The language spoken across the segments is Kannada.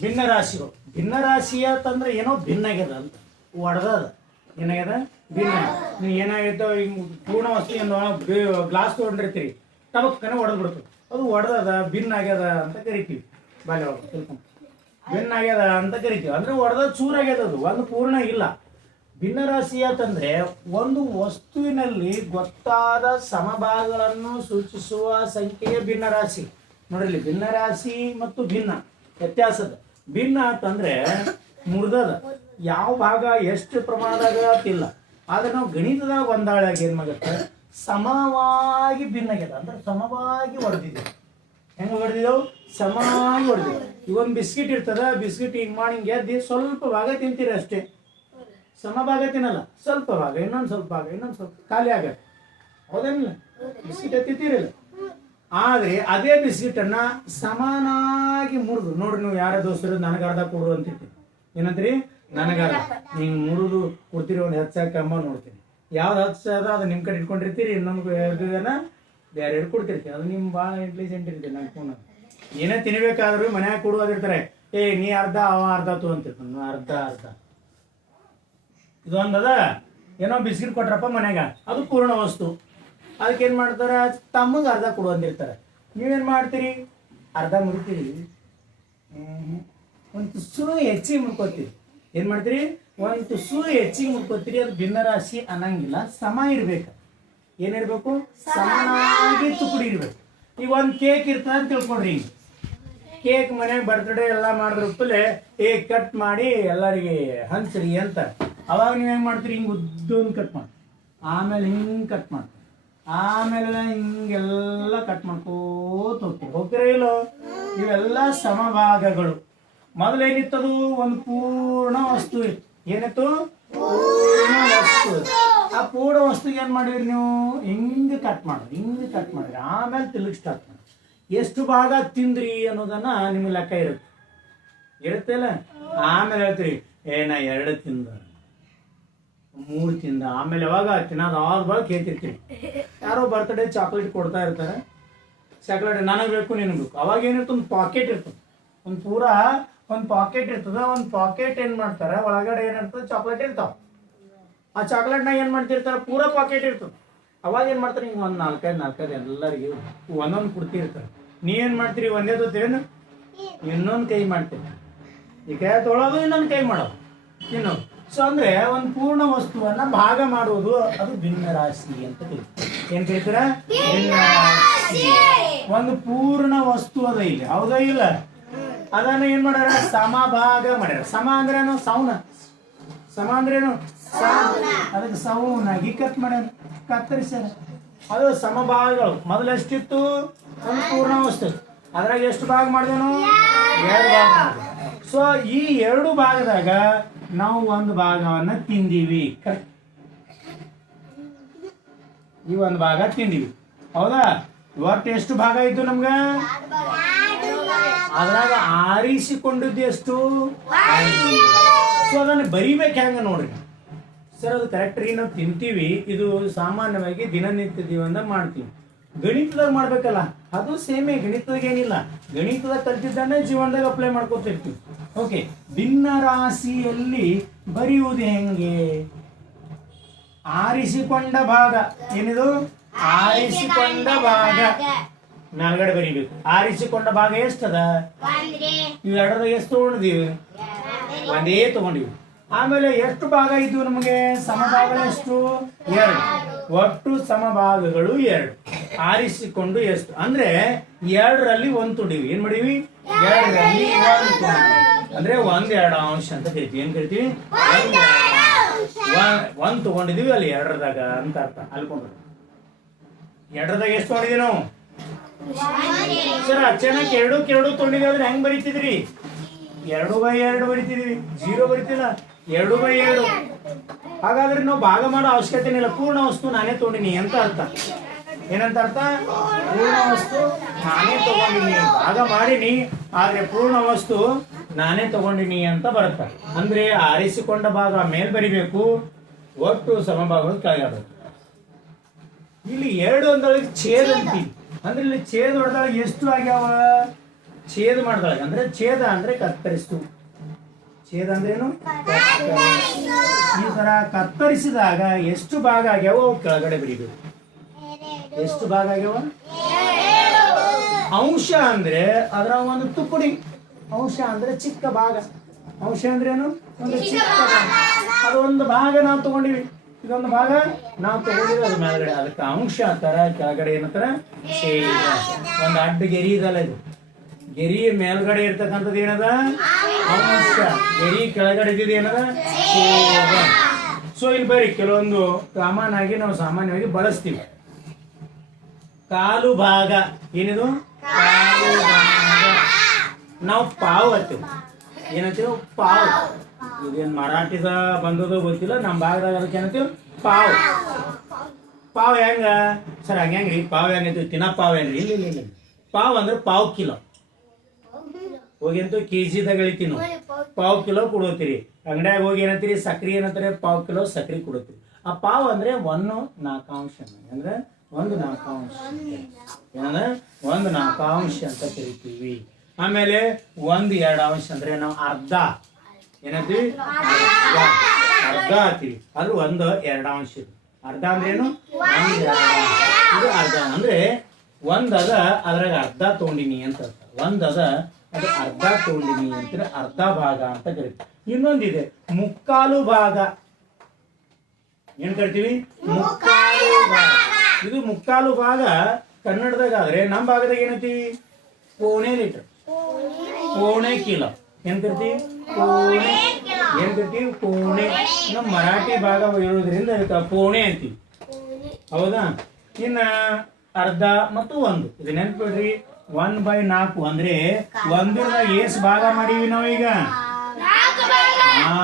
ಭಿನ್ನ ರಾಶಿಗಳು ಭಿನ್ನ ರಾಶಿ ಅಂತಂದ್ರೆ ಏನೋ ಭಿನ್ನ ಆಗ್ಯದ ಅಂತ. ಒಡೆದದ. ಏನಾಗ್ಯದ? ಭಿನ್ನ. ನೀವು ಏನಾಗೈತೋ ಈಗ ಪೂರ್ಣ ವಸ್ತು ಗ್ಲಾಸ್ ತೊಗೊಂಡಿರ್ತೀರಿ. ಒಡೆದು ಬಿಡ್ತದೆ ಅದು ಒಡೆದದ ಭಿನ್ನ ಆಗ್ಯದ ಅಂತ ಕರಿತೀವಿ. ಬಾಲ್ಯ ಒಳಗೆ ತಿಳ್ಕೊಂಡು. ಭಿನ್ನ ಆಗ್ಯದ ಅಂತ ಕರಿತೀವಿ. ಅಂದ್ರೆ ಒಡೆದ ಚೂರಾಗ್ಯದ ಅದು. ಒಂದು ಪೂರ್ಣ ಇಲ್ಲ. ಭಿನ್ನ ರಾಶಿ ಅಂತಂದ್ರೆ ಒಂದು ವಸ್ತುವಿನಲ್ಲಿ ಗೊತ್ತಾದ ಸಮಭಾಗಗಳನ್ನು ಸೂಚಿಸುವ ಸಂಖ್ಯೆಯೇ ಭಿನ್ನ ರಾಶಿ ನೋಡ್ರಿ ಭಿನ್ನ ರಾಶಿ ಮತ್ತು ಭಿನ್ನ ವ್ಯತ್ಯಾಸದ. ಭಿನ್ನ ಅಂತಂದ್ರೆ ಮುರಿದದ. ಯಾವ ಭಾಗ ಎಷ್ಟು ಪ್ರಮಾಣದಾಗ ಇಲ್ಲ ಆದ್ರೆ ನಾವು ಗಣಿತದಾಗ ಒಂದಾಳಾಗ ಏನ್ ಮಾಡತ್ತೆ? ಸಮವಾಗಿ ಭಿನ್ನ ಆಗ್ಯದ. ಅಂದ್ರೆ ಸಮವಾಗಿ ಹೊಡೆದಿದ್ದೆ ಹೆಂಗ ಹೊಡೆದಿದ್ದೆವು ಸಮವಾಗಿ ಹೊಡೆದಿದ್ದೆ ಈಗ ಒಂದು ಬಿಸ್ಕಿಟ್ ಇರ್ತದ, ಬಿಸ್ಕಿಟ್ ಹಿಂಗ್ ಮಾಡಿ ಹಿಂಗೆ ಎದ್ದಿ ಸ್ವಲ್ಪ ಭಾಗ ತಿಂತೀರಿ ಅಷ್ಟೇ. ಸಮ ಭಾಗ ತಿನ್ನಲ್ಲ, ಸ್ವಲ್ಪ ಭಾಗ, ಇನ್ನೊಂದು ಸ್ವಲ್ಪ ಭಾಗ, ಇನ್ನೊಂದು ಸ್ವಲ್ಪ, ಖಾಲಿ ಆಗತ್ತೆ. ಹೌದೇನಿಲ್ಲ? ಬಿಸ್ಕಿಟ್ ತಿಂತೀರಿಲ್ಲ ಆದ್ರೆ ಅದೇ ಬಿಸ್ಕಿಟ್ ಅನ್ನ ಸಮಾನಾಗಿ ಮುರಿದು, ನೋಡ್ರಿ ನೀವು ಯಾರ ದೋಸ್ತರು ಅರ್ಧ ಕೊಡು ಅಂತಿರ್ತೀರಿ ಏನಂತ್ರಿ? ನನಗರ್ಧ ನೀವು ಮುರಿದು ಕೊಡ್ತೀರಿ ಒಂದು ಹೆಚ್ಚಾಗಿ ಕಮ್ಮ ನೋಡ್ತೀನಿ. ಯಾವ್ದು ಹಚ್ಚದ ಅದು ನಿಮ್ ಕಡೆ ಇಟ್ಕೊಂಡಿರ್ತೀರಿ ಇನ್ನೊಂದು ಎರಡು ಬೇರೆ ಎರಡು ಅದು ನಿಮ್ ಭಾಳ ಇಂಟೆಲಿಜೆಂಟ್ ಇರ್ತೀರಿ ನಂಗೆ ಫೋನ್ ಏನೇ ತಿನ್ಬೇಕಾದ್ರೂ ಮನ್ಯಾಗ ಕೊಡುವುದಿರ್ತಾರೆ ಏ, ನೀ ಅರ್ಧ, ಅವ ಅರ್ಧ ತು ಅಂತಿರ್ತಾನೆ. ಅರ್ಧ ಅರ್ಧ. ಇದೊಂದದ? ಏನೋ ಬಿಸ್ಕಿಟ್ ಕೊಟ್ರಪ್ಪ ಮನ್ಯಾಗ. ಅದು ಪೂರ್ಣ ವಸ್ತು. ಅದಕ್ಕೆ ಏನು ಮಾಡ್ತಾರ? ತಮಗೆ ಅರ್ಧ ಕೊಡು ಅಂದಿರ್ತಾರೆ. ನೀವೇನು ಮಾಡ್ತೀರಿ? ಅರ್ಧ ಮುರಿತೀರಿ. ಒಂದು ತುಸು ಹೆಚ್ಚಿಗೆ ಮುಡ್ಕೋತೀರಿ ಏನು ಮಾಡ್ತೀರಿ? ಒಂದು ತುಸು ಹೆಚ್ಚಿಗೆ ಮುಡ್ಕೋತೀರಿ ಅದು ಭಿನ್ನ ರಾಶಿ ಅನ್ನಂಗಿಲ್ಲ. ಸಮ ಇರ್ಬೇಕು. ಏನಿರ್ಬೇಕು ಸಮನಾಗಿ ತುಕುಡಿ ಇರ್ಬೇಕು. ಈಗ ಒಂದು ಕೇಕ್ ಇರ್ತದೆ ಅಂತ ತಿಳ್ಕೊಡ್ರಿ ಕೇಕ್ ಮನ್ಯಾಗ ಬರ್ತ್ಡೇ ಎಲ್ಲ ಮಾಡಿದ್ರಪ್ಪಲೆ ಏ ಕಟ್ ಮಾಡಿ ಎಲ್ಲರಿಗೆ ಹಂಚ್ರಿ ಅಂತ. ಅವಾಗ ನೀವು ಹೆಂಗ್ ಮಾಡ್ತೀರಿ? ಹಿಂಗೆ ಉದ್ದೊಂದು ಕಟ್ ಮಾಡಿ. ಆಮೇಲೆ ಹಿಂಗೆ ಕಟ್ ಮಾಡ್ತೀರಿ ಆಮೇಲೆ ಹಿಂಗೆಲ್ಲ ಕಟ್ ಮಾಡ್ಕೋತ ಹೋಗ್ತೀವಿ ಹೋಗ್ತೀರಾ ಇಲ್ಲ? ಇವೆಲ್ಲ ಸಮಭಾಗಗಳು. ಮೊದಲೇನಿತ್ತದು ಒಂದು ಪೂರ್ಣ ವಸ್ತು ಇತ್ತು. ಏನಿತ್ತು? ಪೂರ್ಣ ವಸ್ತು. ಆ ಪೂರ್ಣ ವಸ್ತುಗೆ ಏನು ಮಾಡಿರಿ ನೀವು? ಹಿಂಗೆ ಕಟ್ ಮಾಡಿದ್ರಿ, ಹಿಂಗೆ ಕಟ್ ಮಾಡಿದ್ರಿ. ಆಮೇಲೆ ತಿರುಗಿ ಸ್ಟಾರ್ಟ್ ಮಾಡಿ ಎಷ್ಟು ಭಾಗ ತಿಂದ್ರಿ ಅನ್ನೋದನ್ನ ನಿಮ್ಗೆ ಲೆಕ್ಕ ಇರುತ್ತೆ. ಇರುತ್ತೆ ಅಲ್ಲ ಆಮೇಲೆ ಹೇಳ್ತೀರಿ, ಏ ಎರಡು ತಿಂದ. ಮೂರು ತಿಂದ. ಆಮೇಲೆ ಯಾವಾಗ ತಿನ್ನೋದು? ಆರು ಬಾಳ ಕೇಳ್ತಿರ್ತೀನಿ ಯಾರೋ ಬರ್ತ್ಡೇ ಚಾಕ್ಲೇಟ್ ಕೊಡ್ತಾ ಇರ್ತಾರೆ. ಚಾಕ್ಲೇಟ್ ನನಗೆ ಬೇಕು, ನಿನಗೆ ಬೇಕು. ಅವಾಗ ಏನಿರ್ತದೆ? ಒಂದು ಪಾಕೆಟ್ ಇರ್ತದೆ. ಒಂದು ಪೂರಾ ಒಂದು ಪಾಕೆಟ್ ಇರ್ತದ. ಒಂದು ಪಾಕೆಟ್ ಏನು ಮಾಡ್ತಾರೆ? ಒಳಗಡೆ ಏನಿರ್ತದೆ? ಚಾಕ್ಲೇಟ್ ಇರ್ತಾವ. ಆ ಚಾಕ್ಲೇಟ್ನಾಗ ಏನು ಮಾಡ್ತಿರ್ತಾರೆ? ಪೂರಾ ಪಾಕೆಟ್ ಇರ್ತದೆ. ಅವಾಗ ಏನು ಮಾಡ್ತಾರೆ? ಹಿಂಗೆ ಒಂದು ನಾಲ್ಕೈದು ನಾಲ್ಕೈದು ಎಲ್ಲರಿಗೆ ಒಂದೊಂದು ಕೊಡ್ತಿರ್ತಾರೆ. ಏನು ಮಾಡ್ತೀರಿ? ಒಂದೇ ತೊತ್ತೀರೇನು ಇನ್ನೊಂದು ಕೈ ಮಾಡ್ತೀರಿ. ಈ ಕೈ ತೊಳೋದು, ಇನ್ನೊಂದು ಕೈ ಮಾಡೋದು. ತಿನ್ನೋದು. ಸೊ ಅಂದ್ರೆ ಒಂದು ಪೂರ್ಣ ವಸ್ತುವನ್ನ ಭಾಗ ಮಾಡುವುದು ಅದು ಭಿನ್ನ ರಾಶಿ ಅಂತ ಕರೀತಾರೆ ಏನ್ ಕರೀತಾರ ಭಿನ್ನ ರಾಶಿ ಒಂದು ಪೂರ್ಣ ವಸ್ತು ಅದ ಇಲ್ಲಿ. ಹೌದ ಇಲ್ಲ? ಅದನ್ನ ಏನ್ ಮಾಡ್ಯಾರ? ಸಮಭಾಗ ಮಾಡ್ಯಾರ. ಸಮ ಏನು? ಸೌನ. ಸಮ ಅಂದ್ರೇನು ಸೌನ. ಅದಕ್ಕೆ ಸೌನಾಗಿ ಕಟ್ ಮಾಡ್ಯಾರ. ಕತ್ತರಿಸ್ಯಾರ. ಅದು ಸಮಭಾಗಗಳು. ಮೊದಲು ಎಷ್ಟಿತ್ತು? ಒಂದು ಪೂರ್ಣ ವಸ್ತು. ಅದ್ರಾಗ ಎಷ್ಟು ಭಾಗ ಮಾಡಿದೆನು? ಎರಡು. ಭಾಗ ಮಾಡಿದೆ ಸೊ ಈ ಎರಡು ಭಾಗದಾಗ ನಾವು ಒಂದು ಭಾಗವನ್ನ ತಿಂದೀವಿ. ಕರೆಕ್ಟ್ ಈ ಒಂದು ಭಾಗ ತಿಂದೀವಿ. ಹೌದಾ? ಒಟ್ಟು ಎಷ್ಟು ಭಾಗ ಇತ್ತು ನಮ್ಗ? ಅದ್ರಾಗ ಆರಿಸಿಕೊಂಡಿದ್ದು ಎಷ್ಟು? ಸೊ ಅದನ್ನ ಬರಿಬೇಕು ಹೆಂಗ ನೋಡ್ರಿ. ಸರ್ ಅದು ಕರೆಕ್ಟ್ ರೀ, ನಾವು ತಿಂತೀವಿ. ಇದು ಸಾಮಾನ್ಯವಾಗಿ ದಿನನಿತ್ಯ ಜೀವನದಾಗ ಮಾಡ್ತೀವಿ. ಗಣಿತದಾಗ ಮಾಡ್ಬೇಕಲ್ಲ. ಅದು ಸೇಮೇ ಗಣಿತದಾಗೇನಿಲ್ಲ ಏನಿಲ್ಲ. ಗಣಿತದಾಗ ಕಲ್ತಿದ್ದನ್ನೇ ಜೀವನದಾಗ ಅಪ್ಲೈ ಮಾಡ್ಕೊತಿರ್ತೀವಿ. ಓಕೆ ಭಿನ್ನ ರಾಶಿಯಲ್ಲಿ ಬರೆಯುವುದು ಹೆಂಗೆ? ಆರಿಸಿಕೊಂಡ ಭಾಗ. ಏನಿದು? ಆರಿಸಿಕೊಂಡ ಭಾಗ. ನಾಲ್ಗಡೆ ಬರಿಬೇಕು. ಆರಿಸಿಕೊಂಡ ಭಾಗ ಎಷ್ಟದ? ಇವು ಎರಡದಾಗ ಎಷ್ಟು ತಗೊಂಡಿದೀವಿ ಒಂದೇ ತಗೊಂಡಿವಿ ಆಮೇಲೆ ಎಷ್ಟು ಭಾಗ ಇದ್ವು ನಮಗೆ? ಸಮಭಾಗ ಎಷ್ಟು? ಎರಡು. ಒಟ್ಟು ಸಮಭಾಗಗಳು ಎರಡು. ಆರಿಸಿಕೊಂಡು ಎಷ್ಟು? ಅಂದ್ರೆ ಎರಡರಲ್ಲಿ ಒಂದು ತುಡಿವಿ. ಏನ್ ಮಾಡಿವಿ? ಎರಡರಲ್ಲಿ ಒಂದು ಅಂದ್ರೆ ಒಂದ್ ಎರಡು ಅಂಶ ಅಂತ ಕರಿತೀವಿ. ಏನ್ ಕರಿತೀವಿ? ಒಂದ್ ತಗೊಂಡಿದೀವಿ ಅಲ್ಲಿ ಎರಡರದಾಗ ಅಂತ ಅರ್ಥ. ಅಲ್ಕೊಂಡ್ರೆ ಎರಡರದಾಗ ಎಷ್ಟು ತಗೊಂಡಿದೀವಿ ನಾವು? ಸರ್ ಅಚಾನಕ್ ಎರಡು ಎರಡು ತೊಂಡಿದ್ವಿ ಅಂದ್ರೆ ಹೆಂಗ್ ಬರೀತಿದ್ರಿ? ಎರಡು ಬೈ ಎರಡು ಬರಿತಿದ್ವಿ. ಜೀರೋ ಬರಿತಿಲ್ಲ. ಎರಡು ಬೈ ಎರಡು. ಹಾಗಾದ್ರೆ ನಾವು ಭಾಗ ಮಾಡೋ ಅವಶ್ಯಕತೆ ಇಲ್ಲ. ಪೂರ್ಣ ವಸ್ತು ನಾನೇ ತಗೊಂಡಿನಿ ಅಂತ ಅರ್ಥ. ಏನಂತ ಅರ್ಥ? ಪೂರ್ಣ ವಸ್ತು ನಾನೇ ತಗೊಂಡಿನಿ. ಭಾಗ ಮಾಡಿನಿ, ಆದ್ರೆ ಪೂರ್ಣ ವಸ್ತು ನಾನೇ ತಗೊಂಡಿನಿ ಅಂತ ಬರುತ್ತೆ. ಅಂದ್ರೆ ಆರಿಸಿಕೊಂಡ ಭಾಗ ಮೇಲ್ ಬರಿಬೇಕು, ಒಟ್ಟು ಸಮಭಾಗಗಳು ಕಾಯಬೇಕು ಇಲ್ಲಿ ಎರಡು ಒಂದೊಳಗೆ ಛೇದ ಅಂತೀವಿ ಅಂದ್ರೆ ಇಲ್ಲಿ ಛೇದ ಹೊಡೆದಾಗ ಎಷ್ಟು ಆಗ್ಯಾವ? ಛೇದ ಮಾಡಿದಾಗ. ಅಂದ್ರೆ ಛೇದ ಅಂದ್ರೆ ಕತ್ತರಿಸ್ತು. ಛೇದ ಅಂದ್ರೇನು. ಈ ತರ ಕತ್ತರಿಸಿದಾಗ ಎಷ್ಟು ಭಾಗ ಆಗ್ಯಾವ ಅವು ಕೆಳಗಡೆ ಬಿಡಿಬೇಕು. ಎಷ್ಟು ಭಾಗ ಆಗ್ಯಾವ? ಅಂಶ ಅಂದ್ರೆ ಅದರ ಒಂದು ತುಕುಡಿ. ಅಂಶ ಅಂದ್ರೆ ಚಿಕ್ಕ ಭಾಗ. ಅಂಶ ಅಂದ್ರೇನು? ಒಂದು ಚಿಕ್ಕ ಭಾಗ. ಅದೊಂದು ಭಾಗ ನಾವು ತಗೊಂಡಿವಿ. ಇದೊಂದು ಭಾಗ ನಾವು ತಗೊಂಡಿವಿ. ಅದ್ರ ಮೇಲ್ಗಡೆ ಅದಕ್ಕೆ ಅಂಶ ಅಂತಾರ ಕೆಳಗಡೆ ಏನಂತಾರ? ಒಂದು ಅಡ್ಡ ಗೆರಿ ಇದಲ್ಲ ಇದು. ಗೆರಿ ಮೇಲ್ಗಡೆ ಇರ್ತಕ್ಕಂಥದ್ದು ಏನದ? ಅಂಶ ಗೆರಿ ಕೆಳಗಡೆ ಇದ್ದಿದ್ದು ಏನದ? ಸೊ ಇಲ್ಲಿ ಬರೀ ಕೆಲವೊಂದು ಕಾಮನ್ ಆಗಿ ನಾವು ಸಾಮಾನ್ಯವಾಗಿ ಬಳಸ್ತೀವಿ. ಕಾಲು ಭಾಗ. ಏನಿದು? ಕಾಲು ಭಾಗ. ನಾವು ಪಾವ್ ಅಂತೀವಿ. ಏನಂತೀವಿ? ಪಾವ್. ಇದೇನ್ ಮರಾಠಿದ ಬಂದದೋ ಗೊತ್ತಿಲ್ಲ ನಮ್ಮ ಭಾಗದಾಗ ಅದಕ್ಕೆ ಏನಂತೀವಿ? ಪಾವ್. ಪಾವ್ ಹೆಂಗ? ಸರ್ ಹಂಗ ಹೆಂಗ್ರಿ ಪಾವ್ ಹೆಂಗೈತಿ ತಿನ್ನ ಪಾವ್ ಹೆಂಗ್ರಿ ಇಲ್ಲ ಇಲ್ಲ ಇಲ್ಲ. ಪಾವ್ ಅಂದ್ರೆ ಪಾವ್ ಕಿಲೋ. ಹೋಗಿಂತು ಕೆ ಜಿ ಇಳಿತೀವಿ ಪಾವು ಕಿಲೋ ಕೊಡೋತೀರಿ. ಅಂಗಡ್ಯಾಗ ಹೋಗಿ ಏನಂತೀರಿ? ಸಕ್ರಿ ಏನಂತಾರೆ? ಪಾವ್ ಕಿಲೋ ಸಕ್ರಿ ಕೊಡೋತೀರಿ. ಆ ಪಾವ್ ಅಂದ್ರೆ ಒಂದು ನಾಲ್ಕಾಂಶ ಅಂದ್ರೆ ಒಂದು ನಾಲ್ಕಾಂಶ ಏನಂದ್ರೆ? ಒಂದು ನಾಲ್ಕಾಂಶ ಅಂತ ಕರಿತೀವಿ. ಆಮೇಲೆ ಒಂದು ಎರಡು ಅಂಶ ಅಂದ್ರೆ ನಾವು ಅರ್ಧ. ಏನಂತೀವಿ? ಅರ್ಧ. ಅಂತೀವಿ. ಅದು ಒಂದು ಎರಡು ಅಂಶ ಇದು. ಅರ್ಧ ಅಂದ್ರೇನು ಇದು ಅರ್ಧ. ಅಂದ್ರೆ ಒಂದ್ ಅದ ಅದ್ರಾಗ ಅರ್ಧ ತಗೊಂಡಿನಿ ಅಂತ ಅರ್ಥ. ಅದ ಅರ್ಧ ತಗೊಂಡಿನಿ ಅಂತಂದ್ರೆ ಅರ್ಧ ಭಾಗ ಅಂತ ಕರಿತೀವಿ. ಇನ್ನೊಂದಿದೆ ಮುಕ್ಕಾಲು ಭಾಗ. ಏನ್ ಕರಿತೀವಿ? ಮುಕ್ಕಾಲು ಭಾಗ. ಇದು ಮುಕ್ಕಾಲು ಭಾಗ ಕನ್ನಡದಾಗ ಆದ್ರೆ ನಮ್ಮ ಭಾಗದಾಗ ಏನೈತಿ? ಪೋಣೆ ಲೀಟರ್. ಪೋಣೆ ಕಿಲೋ. ಏನ್ ಕರಿತೀವಿ? ಪೋಣೆ ಏನ್ ಕರಿತೀವಿ? ಪೋಣೆ ನಮ್ಮ ಮರಾಠಿ ಭಾಗ ಇರೋದ್ರಿಂದ ಪೋಣೆ ಅಂತೀವಿ. ಹೌದಾ? ಇನ್ನ ಅರ್ಧ ಮತ್ತು ಒಂದು. ಇದು ನೆನ್ಪಿಡ್ರಿ ಒನ್ ಬೈ ನಾಲ್ಕು ಅಂದ್ರೆ ಒಂದು ಏಸ್ ಭಾಗ ಮಾಡೀವಿ ನಾವು ಹಾ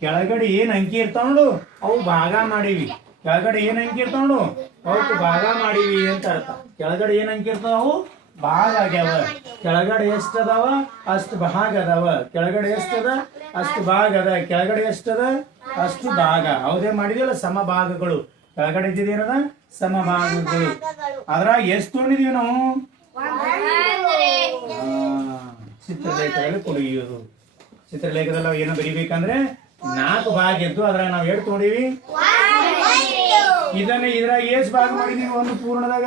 ಕೆಳಗಡೆ ಏನ್ ಅಂಕಿ ಇರ್ತಾವ ನೋಡು? ಅವು ಭಾಗ ಮಾಡೀವಿ. ಕೆಳಗಡೆ ಏನ್ ಅಂಕಿ ಇರ್ತಾವಳು ಅವಕ್ಕೆ ಭಾಗ ಮಾಡೀವಿ ಅಂತ ಅರ್ಥ. ಕೆಳಗಡೆ ಏನ್ ಅಂಕಿ ಇರ್ತಾವ ಅವು? ಭಾಗ ಆಗ್ಯಾವ. ಕೆಳಗಡೆ ಎಷ್ಟ್ ಅದಾವ? ಅಷ್ಟು ಭಾಗ ಅದಾವ. ಕೆಳಗಡೆ ಎಷ್ಟ್ ಅದ? ಅಷ್ಟು ಭಾಗ ಅದ. ಕೆಳಗಡೆ ಎಷ್ಟ್ ಅದ? ಅಷ್ಟು ಭಾಗ. ಅವದೇ ಮಾಡಿದಿಲ್ಲ ಸಮ ಭಾಗಗಳು ಕೆಳಗಡೆ ಇದ್ದಿದ್ದೇನದ ಸಮ ಭಾಗಗಳು ಅದ್ರಾಗ ಎಷ್ಟು ತೊಗೊಂಡಿದೀವಿ ನಾವು? ಚಿತ್ರಲೇಖದಲ್ಲಿ ಕುಡಿಯೋದು ಚಿತ್ರಲೇಖದಲ್ಲಿ ನಾವು ಏನೋ ಬರಿಬೇಕಂದ್ರೆ ನಾಲ್ಕು ಭಾಗ ಇದ್ದು ಅದ್ರಾಗ ನಾವು ಎಷ್ಟು ತೊಗೊಂಡಿವಿ? ಇದನ್ನ ಇದ್ರಾಗ ಎಷ್ಟು ಭಾಗ ಮಾಡಿದೀವಿ ಒಂದು ಪೂರ್ಣದಾಗ?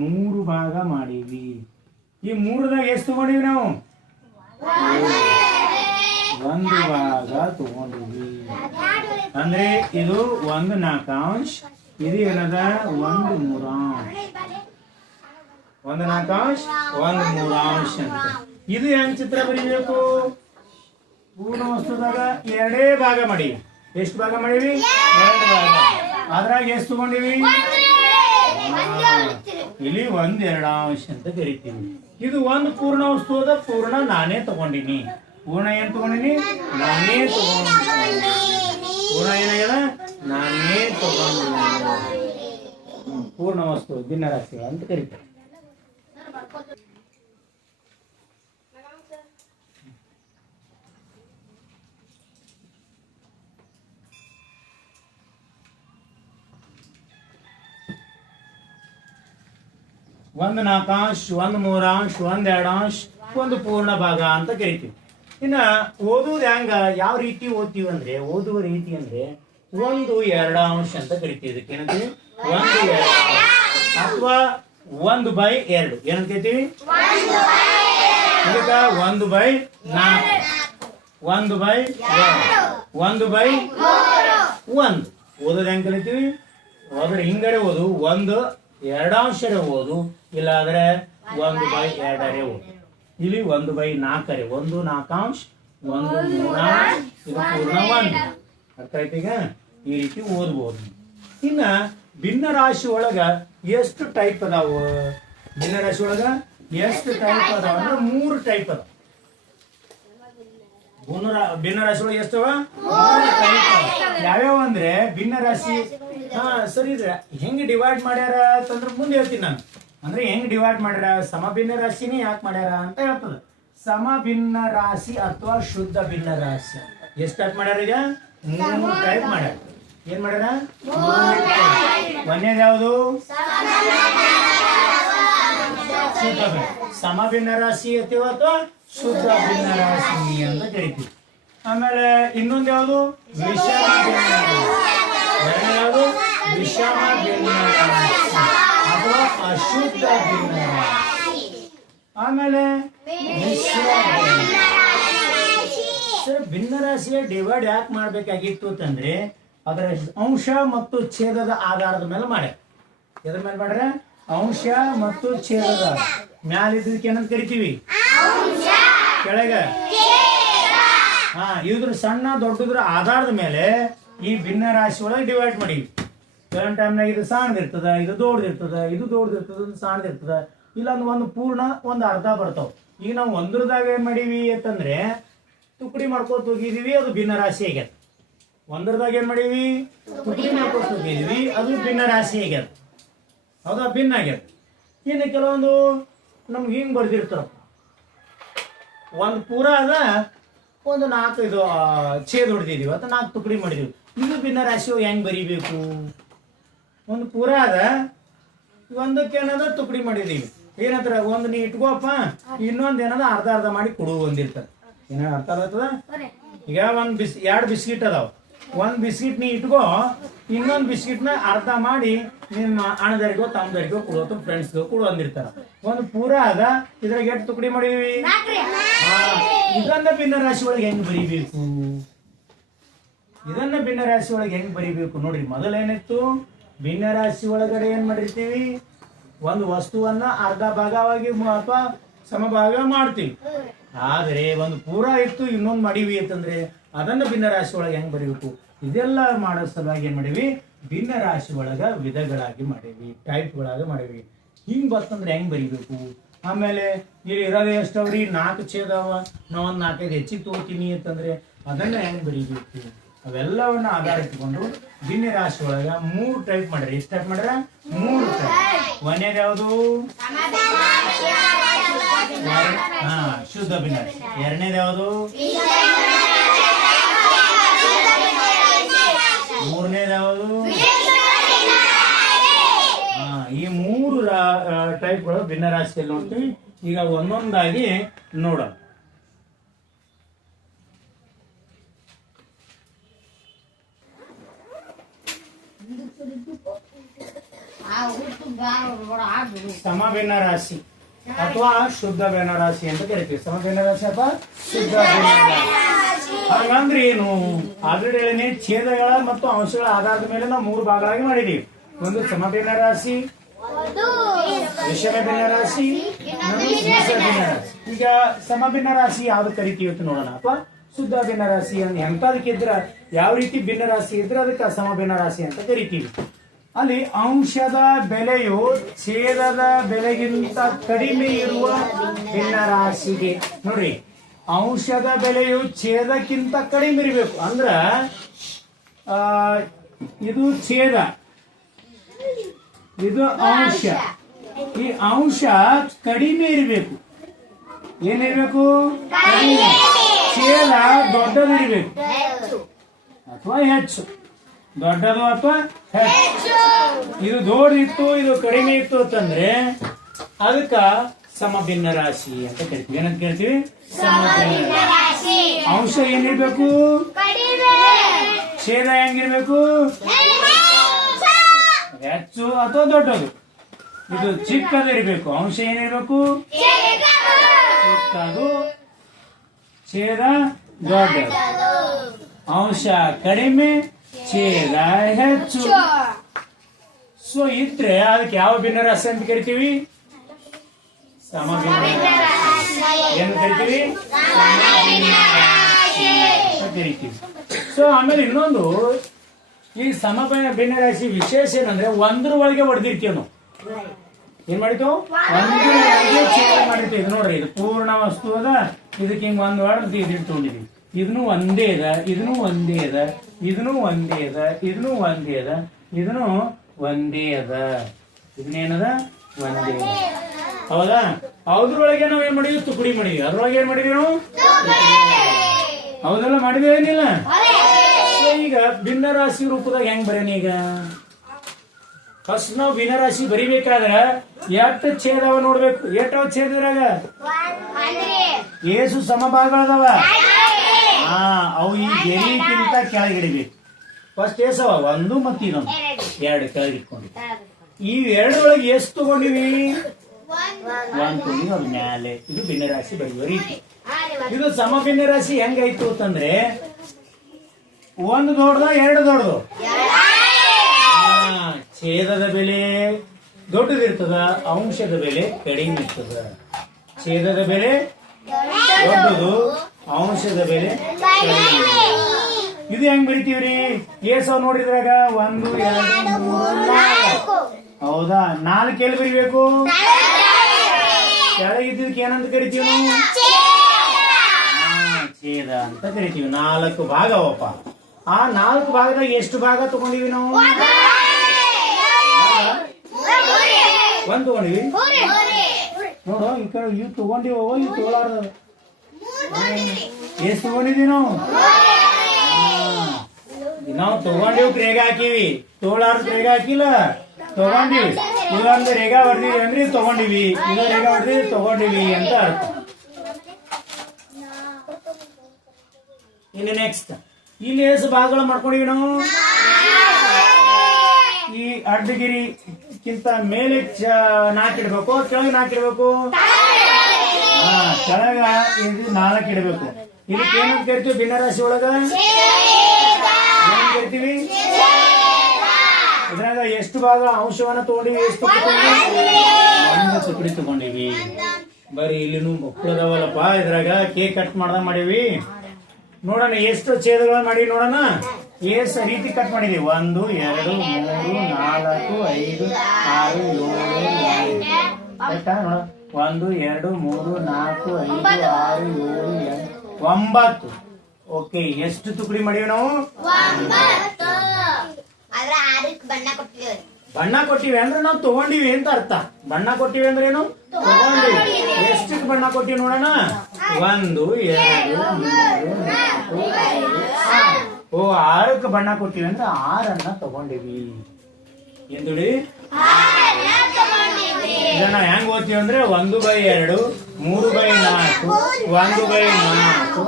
ಮೂರು ಭಾಗ ಮಾಡಿವಿ ಈ ಮೂರದಾಗ ಎಷ್ಟು ತಗೊಂಡಿವಿ ನಾವು? ಒಂದು ಭಾಗ ತಗೊಂಡಿವಿ. ಅಂದ್ರೆ ಇದು ಒಂದು ನಾಲ್ಕಾಂಶ ಇದು ಏನದ ಒಂದು ಮೂರಾಂಶ. ಒಂದು ನಾಲ್ಕಾಂಶ ಒಂದು ಮೂರಾಂಶ ಅಂತ. ಇದು ಹೆಂಗ್ ಚಿತ್ರ ಬರೀಬೇಕು? ಪೂರ್ಣ ವಸ್ತುದಾಗ ಎರಡೇ ಭಾಗ ಮಾಡಿ. ಎಷ್ಟು ಭಾಗ ಮಾಡೀವಿ? ಎರಡು ಭಾಗ. ಅದ್ರಾಗ ಎಷ್ಟು ತಗೊಂಡಿವಿ? ಇಲ್ಲಿ ಒಂದ್ ಎರಡಾಂಶ ಅಂತ ಕರಿತೀವಿ ಇದು ಒಂದು ಪೂರ್ಣ ವಸ್ತು ಅದ, ಪೂರ್ಣ ನಾನೇ ತಗೊಂಡಿನಿ. ಪೂರ್ಣ ಏನ್ ತಗೊಂಡಿನಿ? ನಾನೇ ತಗೊಂಡಿನಿ. ಪೂರ್ಣ ಏನಾಗ್ಯದ? ನಾನೇ ಪೂರ್ಣ ವಸ್ತು ಭಿನ್ನರಾಶಿ ಅಂತ ಕರೀತಾರೆ. ಒಂದು ನಾಲ್ಕಾಂಶ್ ಒಂದು ಮೂರಾಂಶ್, ಒಂದ್ ಎರಡಾಂಶ್, ಒಂದು ಪೂರ್ಣ ಭಾಗ ಅಂತ ಕರಿತೀವಿ. ಇನ್ನ ಓದುವುದು ಹೆಂಗ? ಯಾವ ರೀತಿ ಓದ್ತೀವಿ ಅಂದ್ರೆ, ಓದುವ ರೀತಿ ಅಂದ್ರೆ ಒಂದು ಎರಡಾಂಶ ಅಂತ ಕರಿತೀವಿ ಇದಕ್ಕೆ. ಏನಂತೀವಿ? ಒಂದು ಎರಡು ಅಥವಾ ಒಂದು ಬೈ ಎರಡು. ಏನಂತ ಕೇಳ್ತೀವಿ ಇದಕ್ಕ ಒಂದು ಬೈ ನಾಲ್ಕು. ಒಂದು ಬೈ ಎರಡು. ಒಂದು ಬೈ ಒಂದು. ಓದೋದು ಹೆಂಗ್ ಕಲಿತೀವಿ? ಹೋದ್ರೆ ಹಿಂಗಡೆ ಓದು. ಒಂದು ಎರಡಾಂಶರೆ ಓದು. ಇಲ್ಲ ಆದ್ರೆ ಒಂದು ಬೈ ಎರಡರೆ ಓದು. ಇಲ್ಲಿ ಒಂದು ಬೈ ನಾಲ್ಕರೆ. ಒಂದು ನಾಲ್ಕಾಂಶ ಒಂದು ಮೂರಾಂಶ ಇದು ಪೂರ್ಣ ಒಂದು. ಅರ್ಥ ಆಯ್ತೀಗ ಈ ರೀತಿ ಓದ್ಬೋದು. ಇನ್ನ ಭಿನ್ನ ರಾಶಿ ಒಳಗ ಎಷ್ಟು ಟೈಪ್ ಅದಾವ? ಭಿನ್ನ ರಾಶಿ ಒಳಗ ಎಷ್ಟು ಟೈಪ್ ಅದಾವ ಅಂದ್ರೆ ಮೂರು ಟೈಪ್ ಅದಾವ. ಭಿನ್ನ ರಾಶಿ ಒಳಗೆ ಎಷ್ಟು. ಯಾವ್ಯಾವ ಅಂದ್ರೆ ಭಿನ್ನ ರಾಶಿ ಹಾ, ಸರಿ ಹೆಂಗ್ ಡಿವೈಡ್ ಮಾಡ್ಯಾರ ಅಂತಂದ್ರೆ ಮುಂದೆ ಹೇಳ್ತೀನಿ ನಾನು. ಅಂದ್ರೆ ಹೆಂಗ್ ಡಿವೈಡ್ ಮಾಡ್ಯಾರ? ಸಮಭಿನ್ನ ರಾಶಿನೇ ಯಾಕೆ ಮಾಡ್ಯಾರ ಅಂತ ಹೇಳ್ತದ. ಸಮಭಿನ್ನ ರಾಶಿ ಅಥವಾ ಶುದ್ಧ ಭಿನ್ನ ರಾಶಿ ಎಷ್ಟು ಟೈಪ್ ಮಾಡ್ಯಾರ ಈಗ? ಮೂರು ಟೈಪ್ ಮಾಡ್ಯಾರ. ಏನ್ ಮಾಡ್ಯಾರ ಒಂದೇದ್ ಯಾವುದು? ಸಮ ಭಿನ್ನ ಸಮಭಿನ್ನ ರಾಶಿ ಅಥವಾ ಅಥವಾ ಶುದ್ಧ ಭಿನ್ನ ರಾಶಿ ಅಂತ ಕರಿತೀವಿ. ಆಮೇಲೆ ಇನ್ನೊಂದು ಯಾವುದು? ವಿಷಮ ಯಾವುದು? ವಿಷಮ ಭಿನ್ನ ರಾಶಿ ಅಥವಾ ಅಶುದ್ಧ ಭಿನ್ನ ರಾಶಿ ಆಮೇಲೆ ಮಿಶ್ರ ಸರ್ ಭಿನ್ನ ರಾಶಿಯ ಡಿವೈಡ್ ಯಾಕೆ ಮಾಡ್ಬೇಕಾಗಿತ್ತು ಅಂತಂದ್ರೆ ಅದರ ಅಂಶ ಮತ್ತು ಛೇದದ ಆಧಾರದ ಮೇಲೆ ಮಾಡಿ. ಎದ್ರ ಮೇಲೆ ಮಾಡ್ರೆ? ಅಂಶ ಮತ್ತು ಛೇದದ ಮ್ಯಾಲಿದ್ದಕ್ಕೆ ಏನಂತ ಕರಿತೀವಿ? ಕೆಳಗ. ಹಾ ಇದ್ರ ಸಣ್ಣ ದೊಡ್ಡದ್ರ ಆಧಾರದ ಮೇಲೆ ಈ ಭಿನ್ನ ರಾಶಿ ಒಳಗೆ ಡಿವೈಡ್ ಮಾಡೀವಿ ಕೆಲವೊಂದು ಟೈಮ್ನಾಗ ಇದು ಸಣ್ಣದಿರ್ತದ ಇದು ದೊಡ್ಡದಿರ್ತದ ಇದು ದೊಡ್ಡದಿರ್ತದ ಸಣ್ಣದಿರ್ತದ ಇಲ್ಲ ಅಂದ್ರೆ ಒಂದು ಪೂರ್ಣ ಒಂದು ಅರ್ಧ ಬರ್ತಾವ. ಈಗ ನಾವು ಒಂದ್ರದಾಗ ಏನ್ ಮಾಡೀವಿ ಅಂತಂದ್ರೆ ತುಕಡಿ ಮಾಡ್ಕೋತ ಹೋಗಿದೀವಿ ಅದು ಭಿನ್ನ ರಾಶಿ ಆಗ್ಯದ. ಒಂದ್ರದಾಗ ಏನ್ ಮಾಡೀವಿ ತುಕಡಿ ಮಾಡ್ಕೋತ ಹೋಗಿದೀವಿ ಅದು ಭಿನ್ನ ರಾಶಿ ಆಗ್ಯದ. ಹೌದಾ? ಭಿನ್ನ ಆಗ್ಯದ. ಇನ್ನು ಕೆಲವೊಂದು ನಮ್ಗೆ ಹಿಂಗ್ ಬರ್ದಿರ್ತಾರಪ್ಪ. ಒಂದು ಪೂರ ಅದ ಒಂದು ನಾಲ್ಕು ಇದು ಛೇದ್ ಹೊಡೆದಿದೀವಿ. ಅಥವಾ ನಾಲ್ಕು ತುಕಡಿ ಮಾಡಿದೀವಿ. ಇದು ಭಿನ್ನ ರಾಶಿ ಹೆಂಗ್ ಬರಿಬೇಕು? ಒಂದು ಪೂರ ಅದ ಒಂದಕ್ಕೆ ಏನದ? ತುಕಡಿ ಮಾಡಿದೀವಿ. ಏನಂತಾರ? ಒಂದು ನೀ ಇಟ್ಕೋಪ್ಪ ಇನ್ನೊಂದು ಏನದ? ಅರ್ಧ ಅರ್ಧ ಮಾಡಿ ಕೊಡು ಒಂದಿರ್ತಾರೆ ಏನ ಅರ್ಥ ಆಗ್ತದ? ಈಗ ಒಂದು ಬಿಸ್ ಎರಡು ಬಿಸ್ಕಿಟ್ ಅದಾವ. ಒಂದ್ ಬಿಸ್ಕಿಟ್ ನೀ ಇಟ್ಕೋ ಇನ್ನೊಂದ್ ಬಿಸ್ಕಿಟ್ನ ನ ಅರ್ಧ ಮಾಡಿ ನಿಮ್ಮ ಅಣ್ಣದರಿಗೋ ತಮ್ಮದರಿಗೋ ಕೊಡು ಅಥವಾ ಫ್ರೆಂಡ್ಸ್ಗೋ ಕೊಡು ಅಂದಿರ್ತಾರ. ಒಂದು ಪೂರ ಅದ ಇದ್ರಾಗ ಎಷ್ಟು ತುಕಡಿ ಮಾಡಿದೀವಿ? ಹಾ, ಇದನ್ನ ಭಿನ್ನ ರಾಶಿ ಒಳಗೆ ಹೆಂಗ್ ಬರಿಬೇಕು? ಇದನ್ನ ಭಿನ್ನ ರಾಶಿ ಒಳಗೆ ಹೆಂಗ್ ಬರಿಬೇಕು ನೋಡ್ರಿ ಮೊದಲೇನಿತ್ತು? ಭಿನ್ನ ರಾಶಿ ಒಳಗಡೆ ಏನ್ ಮಾಡಿರ್ತೀವಿ? ಒಂದು ವಸ್ತುವನ್ನ ಅರ್ಧ ಭಾಗವಾಗಿ ಅಥವಾ ಸಮಭಾಗ ಮಾಡ್ತೀವಿ. ಆದ್ರೆ ಒಂದು ಪೂರ ಇತ್ತು ಇನ್ನೊಂದು ಮಾಡೀವಿ ಅಂತಂದ್ರೆ ಅದನ್ನ ಭಿನ್ನ ರಾಶಿ ಒಳಗೆ ಹೆಂಗ್ ಬರಿಬೇಕು ಇದೆಲ್ಲ ಮಾಡೋ ಸಲುವಾಗಿ ಏನು ಮಾಡೀವಿ? ಭಿನ್ನ ರಾಶಿ ಒಳಗ ವಿಧಗಳಾಗಿ ಮಾಡೀವಿ ಟೈಪ್ಗಳಾಗಿ ಮಾಡೀವಿ. ಹಿಂಗೆ ಬರ್ತಂದ್ರೆ ಹೆಂಗ್ ಬರಿಬೇಕು? ಆಮೇಲೆ ಇಲ್ಲಿ ಇರೋದು ಎಷ್ಟವ್ರಿ ನಾಲ್ಕು ಛೇದವ ನಾವು ಒಂದು ನಾಲ್ಕೈದು ಹೆಚ್ಚಿಗೆ ತಗೋತೀನಿ ಅಂತಂದ್ರೆ ಅದನ್ನ ಹೆಂಗ್ ಬರಿಬೇಕು? ಅವೆಲ್ಲವನ್ನ ಆಧಾರ ಇಟ್ಕೊಂಡು ಭಿನ್ನ ರಾಶಿ ಒಳಗ ಮೂರು ಟೈಪ್ ಮಾಡ್ರಿ. ಎಷ್ಟು ಟೈಪ್ ಮಾಡ್ರ? ಮೂರು ಟೈಪ್ ಒಂದೇದು ಯಾವುದು? ಹಾ ಶುದ್ಧ ಭಿನ್ನ ರಾಶಿ ಎರಡನೇದು ಯಾವುದು? ಮೂರನೇದು ಯಾವುದು ಹಾ, ಈ ಮೂರು ಟೈಪ್ಗಳು ಭಿನ್ನ ರಾಶಿಯಲ್ಲಿ ನೋಡ್ತೀವಿ. ಈಗ ಒಂದೊಂದಾಗಿ ನೋಡೋಣ. ಸಮಭಿನ್ನ ರಾಶಿ. ಅಥವಾ ಶುದ್ಧ ಬೇನರಾಶಿ ರಾಶಿ ಅಂತ ಕರಿತೀವಿ. ಸಮಭಿನ್ನ ರಾಶಿ ಅಥವಾ ಶುದ್ಧ ಭಿನ್ನ ರಾಶಿ ಹಾಗಂದ್ರೆ ಏನು? ಆಲ್ರೆಡಿ ಹೇಳಿನಿ ಛೇದಗಳ ಮತ್ತು ಅಂಶಗಳ ಆಧಾರದ ಮೇಲೆ ನಾವು ಮೂರು ಭಾಗಗಳಾಗಿ ಮಾಡಿದೀವಿ. ಒಂದು ಸಮಭಿನ್ನ ರಾಶಿ ವಿಷಮ ಭಿನ್ನ ರಾಶಿ ಈಗ ಸಮಭಿನ್ನ ರಾಶಿ ಯಾವ್ದು ಕರಿತೀವಿ ಅಂತ ನೋಡೋಣ. ಅಥವಾ ಶುದ್ಧ ಭಿನ್ನ ರಾಶಿ ಅಂತ ಎಂತದಕ್ಕಿದ್ರ ಯಾವ ರೀತಿ ಭಿನ್ನ ರಾಶಿ ಇದ್ರೆ ಅದಕ್ಕೆ ಸಮಭಿನ್ನ ರಾಶಿ ಅಂತ ಕರಿತೀವಿ. ಅಲ್ಲಿ ಅಂಶದ ಬೆಲೆಯು ಛೇದದ ಬೆಲೆಗಿಂತ ಕಡಿಮೆ ಇರುವ ಭಿನ್ನ ರಾಶಿಗೆ ನೋಡ್ರಿ ಅಂಶದ ಬೆಲೆಯು ಛೇದಕ್ಕಿಂತ ಕಡಿಮೆ ಇರಬೇಕು. ಅಂದ್ರ ಇದು ಛೇದ. ಇದು ಅಂಶ. ಈ ಅಂಶ ಕಡಿಮೆ ಇರಬೇಕು. ಏನಿರ್ಬೇಕು? ಛೇದ ದೊಡ್ಡದಿರಬೇಕು. ಅಥವಾ ಹೆಚ್ಚು. ದೊಡ್ಡದು ಅಥವಾ ಹೆಚ್ಚು? ಇದು ದೊಡ್ಡದಿತ್ತು ಇದು ಕಡಿಮೆ ಇತ್ತು ಅಂತಂದ್ರೆ ಅದಕ್ಕ ಸಮಭಿನ್ನ ರಾಶಿ ಅಂತ ಕೇಳ್ತೀವಿ ಏನಂತ ಕೇಳ್ತೀವಿ ಸಮಭಿನ್ನ ರಾಶಿ. ಅಂಶ ಏನಿರ್ಬೇಕು? ಛೇದ ಹೆಂಗಿರ್ಬೇಕು? ಹೆಚ್ಚು. ಅಥವಾ ದೊಡ್ಡದು? ಇದು ಚಿಕ್ಕದಿರ್ಬೇಕು ಅಂಶ ಏನಿರ್ಬೇಕು? ಚಿಕ್ಕದು. ಛೇದ ದೊಡ್ಡದು. ಅಂಶ ಕಡಿಮೆ ಛೇದ ಹೆಚ್ಚು. ಸೊ ಇದ್ರೆ ಅದಕ್ಕೆ ಯಾವ ಭಿನ್ನ ರಾಶಿ ಅಂತ ಕರಿತೀವಿ. ಏನು ಕರಿತೀವಿ? ಕರಿತೀವಿ. ಸೊ ಆಮೇಲೆ ಇನ್ನೊಂದು, ಈ ಸಮ ಭಿನ್ನ ರಾಶಿ ವಿಶೇಷ ಏನಂದ್ರೆ ಒಂದ್ರ ಒಳಗೆ ಹೊಡೆದಿರ್ತೀವಿ ನಾವು. ಏನ್ ಮಾಡಿತು ಒಂದ್ರ ಒಳಗೆ ಮಾಡಿರ್ತೀವಿ. ಇದು ನೋಡ್ರಿ, ಇದು ಪೂರ್ಣ ವಸ್ತು ಅದ. ಇದಕ್ಕೆ ಹಿಂಗ್ ಒಂದ್ ಹೊಡೆದು ಇದನ್ನ ತಗೊಂಡಿದೀವಿ. ಇದನ್ನು ಒಂದೇ ಅದ ಇದನ್ನು ಒಂದೇ ಅದ ಇದನ್ನು ಒಂದೇ ಅದ ಇದನ್ನು ಒಂದೇ ಅದ ಇದನ್ನು ಒಂದೇ ಅದ. ಇದನ್ನೇನದ? ಒಂದೇ. ಹೌದಾ? ಅದ್ರೊಳಗೆ ನಾವ್ ಏನ್ ಮಾಡಿದ್ವಿ? ತುಕಡಿ ಮಾಡಿದ್ವಿ. ಅದ್ರೊಳಗೆ ಏನ್ ಮಾಡಿದ್ವಿ ನಾವು? ಹೌದಲ್ಲ ಮಾಡಿದ್ವಿ ಏನಿಲ್ಲ? ಈಗ ಭಿನ್ನ ರಾಶಿ ರೂಪದಾಗ ಹೆಂಗ್ ಬರೇನಿ ಈಗ? ಫಸ್ಟ್ ನಾವು ಭಿನ್ನರಾಶಿ ಬರಿಬೇಕಾದ್ರ ಎಷ್ಟು ಛೇದವ ನೋಡ್ಬೇಕು? ಎಷ್ಟವ ಛೇದ ಇದ್ರಾಗ? ಏಸು ಸಮಭಾಗಗಳದಾವ ಹಾ ಅವು ಈ ಗೆರಿಗಿಂತ ಕೆಳಗಿಡಬೇಕು ಫಸ್ಟ್ ಏಸವ ಒಂದು ಮತ್ತು ಇನ್ನೊಂದು. ಎರಡು. ಕೆಳಗಿಟ್ಕೊಂಡು. ಈ ಎರಡರೊಳಗೆ ಎಷ್ಟು ತಗೊಂಡಿವಿ? ಒಂದು. ಅದ್ರ ಮ್ಯಾಲೆ. ಇದು ಭಿನ್ನರಾಶಿ ಬರೆಯುವ ರೀತಿ. ಇದು ಸಮ ರಾಶಿ ಹೆಂಗಾಯ್ತು ಅಂತಂದ್ರೆ ಒಂದು ದೊಡ್ಡದ ಎರಡು ದೊಡ್ಡದು? ಛೇದದ ಬೆಲೆ ದೊಡ್ಡದಿರ್ತದ ಅಂಶದ ಬೆಲೆ ಕಡಿಮೆ ಇರ್ತದ. ಛೇದದ ಬೆಲೆ ದೊಡ್ಡದು. ಅಂಶದ ಬೆಲೆ ಇದು ಹೆಂಗ್ ಬೆಳಿತೀವ್ರಿ? ಏಸವ್ ನೋಡಿದ್ರಾಗ ಒಂದು ಎರಡು ಮೂರು ಹೌದಾ? ನಾಲ್ಕು ಎಲ್ಲಿ ಬರಿಬೇಕು ಕೆಳಗಿದ್ದಕ್ಕೆ ಏನಂತ ಕರಿತೀವಿ ನಾವು? ಛೇದ ಅಂತ ಕರಿತೀವಿ. ನಾಲ್ಕು ಭಾಗ ಅವಪ್ಪ ಆ ನಾಲ್ಕು ಭಾಗದಾಗ ಎಷ್ಟು ಭಾಗ ತಗೊಂಡಿವಿ ನಾವು? ಒಂದ್ ತಗೊಂಡಿವಿ. ನೋಡು ಈ ಕಡೆ ಇವ್ ತಗೊಂಡಿವ ಇವ್ ತಗೊಳಾರ್ದ ಎಷ್ಟು ತಗೊಂಡಿದೀವಿ ನಾವು. ನಾವು ತಗೊಂಡಿವ್ ರೇಗ ಹಾಕಿವಿ. ತೋಳಾರ ರೇಗ ಹಾಕಿಲ್ಲ? ತಗೊಂಡಿವಿ. ಇದೊಂದು ರೇಗ ಬರ್ದಿವಿ ಅಂದ್ರೆ ತಗೊಂಡಿವಿ. ಇದೊಂದು ರೇಗ ಬರ್ದಿವಿ ತಗೊಂಡಿವಿ ಅಂತ ಅರ್ಥ. ಇನ್ನು ನೆಕ್ಸ್ಟ್ ಇಲ್ಲಿ ಎಷ್ಟು ಭಾಗಗಳು ಮಾಡ್ಕೊಂಡಿವಿ ನಾವು. ಈ ಅಡ್ಡಗಿರಿಕ್ಕಿಂತ ಮೇಲೆ ನಾಕಿಡ್ಬೇಕು ಕೆಳಗೆ ಹಾ ಕೆಳಗ ಇದು ನಾಲ್ಕು ಇಡಬೇಕು. ಇದಕ್ಕೆ ಏನಂತ ಕರಿತೀವಿ? ಭಿನ್ನರಾಶಿ ಒಳಗ? ಕೇಳ್ತೀವಿ ಇದ್ರಾಗ ಎಷ್ಟು ಭಾಗ ಅಂಶವನ್ನ ತಗೊಂಡಿವಿ, ಎಷ್ಟು ಒಂದು ತುಕಡಿ ತಗೊಂಡಿವಿ. ಬರೀ ಇಲ್ಲಿನೂ ಮಕ್ಕಳದವಲ್ಲಪ್ಪ ಇದ್ರಾಗ ಕೇಕ್ ಕಟ್ ಮಾಡ್ದ ಮಾಡೀವಿ. ನೋಡೋಣ, ಎಷ್ಟು ಛೇದಗಳ ಮಾಡಿ ನೋಡೋಣ. ಎಷ್ಟು ರೀತಿ ಕಟ್ ಮಾಡಿದೀವಿ? ಒಂದು, ಎರಡು, ಮೂರು, ನಾಲ್ಕು, ಐದು, ಆರು, ಏಳು ಆಯ್ತಾ? ನೋಡ ಒಂದು ಎರಡು ಮೂರು ನಾಲ್ಕು ಐದು ಆರು ಏಳು ಎಂಟು. ಒಂಬತ್ತು. ಓಕೆ ಎಷ್ಟು ತುಕಡಿ ಮಾಡೀವಿ ನಾವು? ಬಣ್ಣ ಕೊಟ್ಟಿವಿ ಅಂದ್ರೆ ನಾವು ತಗೊಂಡಿವಿ ಅಂತ ಅರ್ಥ. ಬಣ್ಣ ಕೊಟ್ಟಿವಿ ಅಂದ್ರೆ ಏನು? ತಗೊಂಡಿವಿ. ಎಷ್ಟಕ್ಕೆ ಬಣ್ಣ ಕೊಟ್ಟಿವಿ ನೋಡೋಣ? ಒಂದು ಎರಡು ಮೂರು ನಾಲ್ಕು ಐದು ಆರು. ಓ ಆರಕ್ಕೆ ಬಣ್ಣ ಕೊಟ್ಟಿವಿ ಅಂದ್ರೆ ಆರನ್ನ ತಗೊಂಡಿವಿ. ಎಂದುಡಿ ಇದನ್ನ ಹೆಂಗ್ ಓದ್ತೀವಿ ಅಂದ್ರೆ ಒಂದು ಬೈ ಎರಡು ಮೂರು ಬೈ ನಾಲ್ಕು ಒಂದು ಬೈ ನಾಲ್ಕು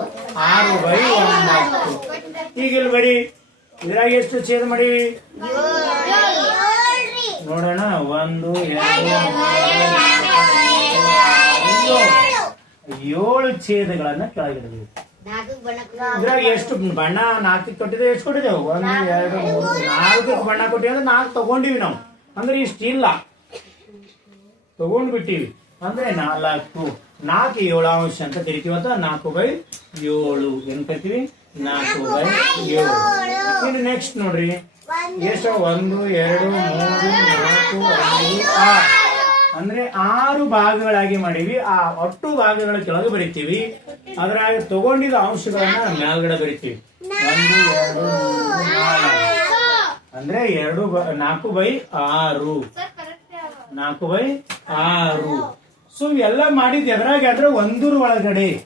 ಆರು ಬೈ ಒಂಬತ್ತು ಈಗ ಇಲ್ಲಿ ಬರೀ ಇದ್ರಾಗ ಎಷ್ಟು ಛೇದ ಮಾಡಿ ನೋಡೋಣ ಒಂದು ಎರಡು ಏಳು ಛೇದಗಳನ್ನ ಕೆಳಗಿಡಬೇಕು ಇದ್ರಾಗ ಎಷ್ಟು ಬಣ್ಣ ನಾಲ್ಕು ಕೊಟ್ಟಿದೆ ಎಷ್ಟು ಕೊಟ್ಟಿದ್ದೇವೆ ಒಂದು ಎರಡು ಮೂರು ನಾಲ್ಕು ಬಣ್ಣ ಕೊಟ್ಟಿದ್ರೆ ನಾಲ್ಕು ತಗೊಂಡಿವಿ ನಾವು ಅಂದ್ರೆ ಇಷ್ಟ ಇಲ್ಲ. ತಗೊಂಡ್ ಬಿಟ್ಟಿವಿ ಅಂದ್ರೆ ನಾಲ್ಕು ನಾಲ್ಕು ಏಳು ಅಂಶ ಅಂತ ಕರಿತೀವಿ. ಅಂತ ನಾಲ್ಕು ಬೈ ಏಳು. ಏನ್ ಕರಿತೀವಿ? ನಾಲ್ಕು ಬೈ ಏಳು. ಇನ್ನು ನೆಕ್ಸ್ಟ್ ನೋಡ್ರಿ. ಎಷ್ಟು? ಒಂದು, ಎರಡು, ಮೂರು, ನಾಲ್ಕು, ಐದು, ಆರು. ಅಂದ್ರೆ ಆರು ಭಾಗಗಳಾಗಿ ಮಾಡಿವಿ. ಆ ಒಟ್ಟು ಭಾಗಗಳ ಕೆಳಗೆ ಬರಿತೀವಿ. ಅದ್ರಾಗ ತಗೊಂಡಿದ ಅಂಶಗಳನ್ನ ಮೇಲ್ಗಡೆ ಬರಿತೀವಿ. ಒಂದು, ಎರಡು, ಮೂರು, ನಾಲ್ಕು. ಅಂದ್ರೆ ಎರಡು ನಾಲ್ಕು ಬೈ ಆರು. ನಾಲ್ಕು ಬೈ ಆರು. ಸೊ ಎಲ್ಲ ಮಾಡಿದ್ ಎದ್ರಾಗ ಆದ್ರೆ ಒಂದೂರ ಒಳಗಡೆ.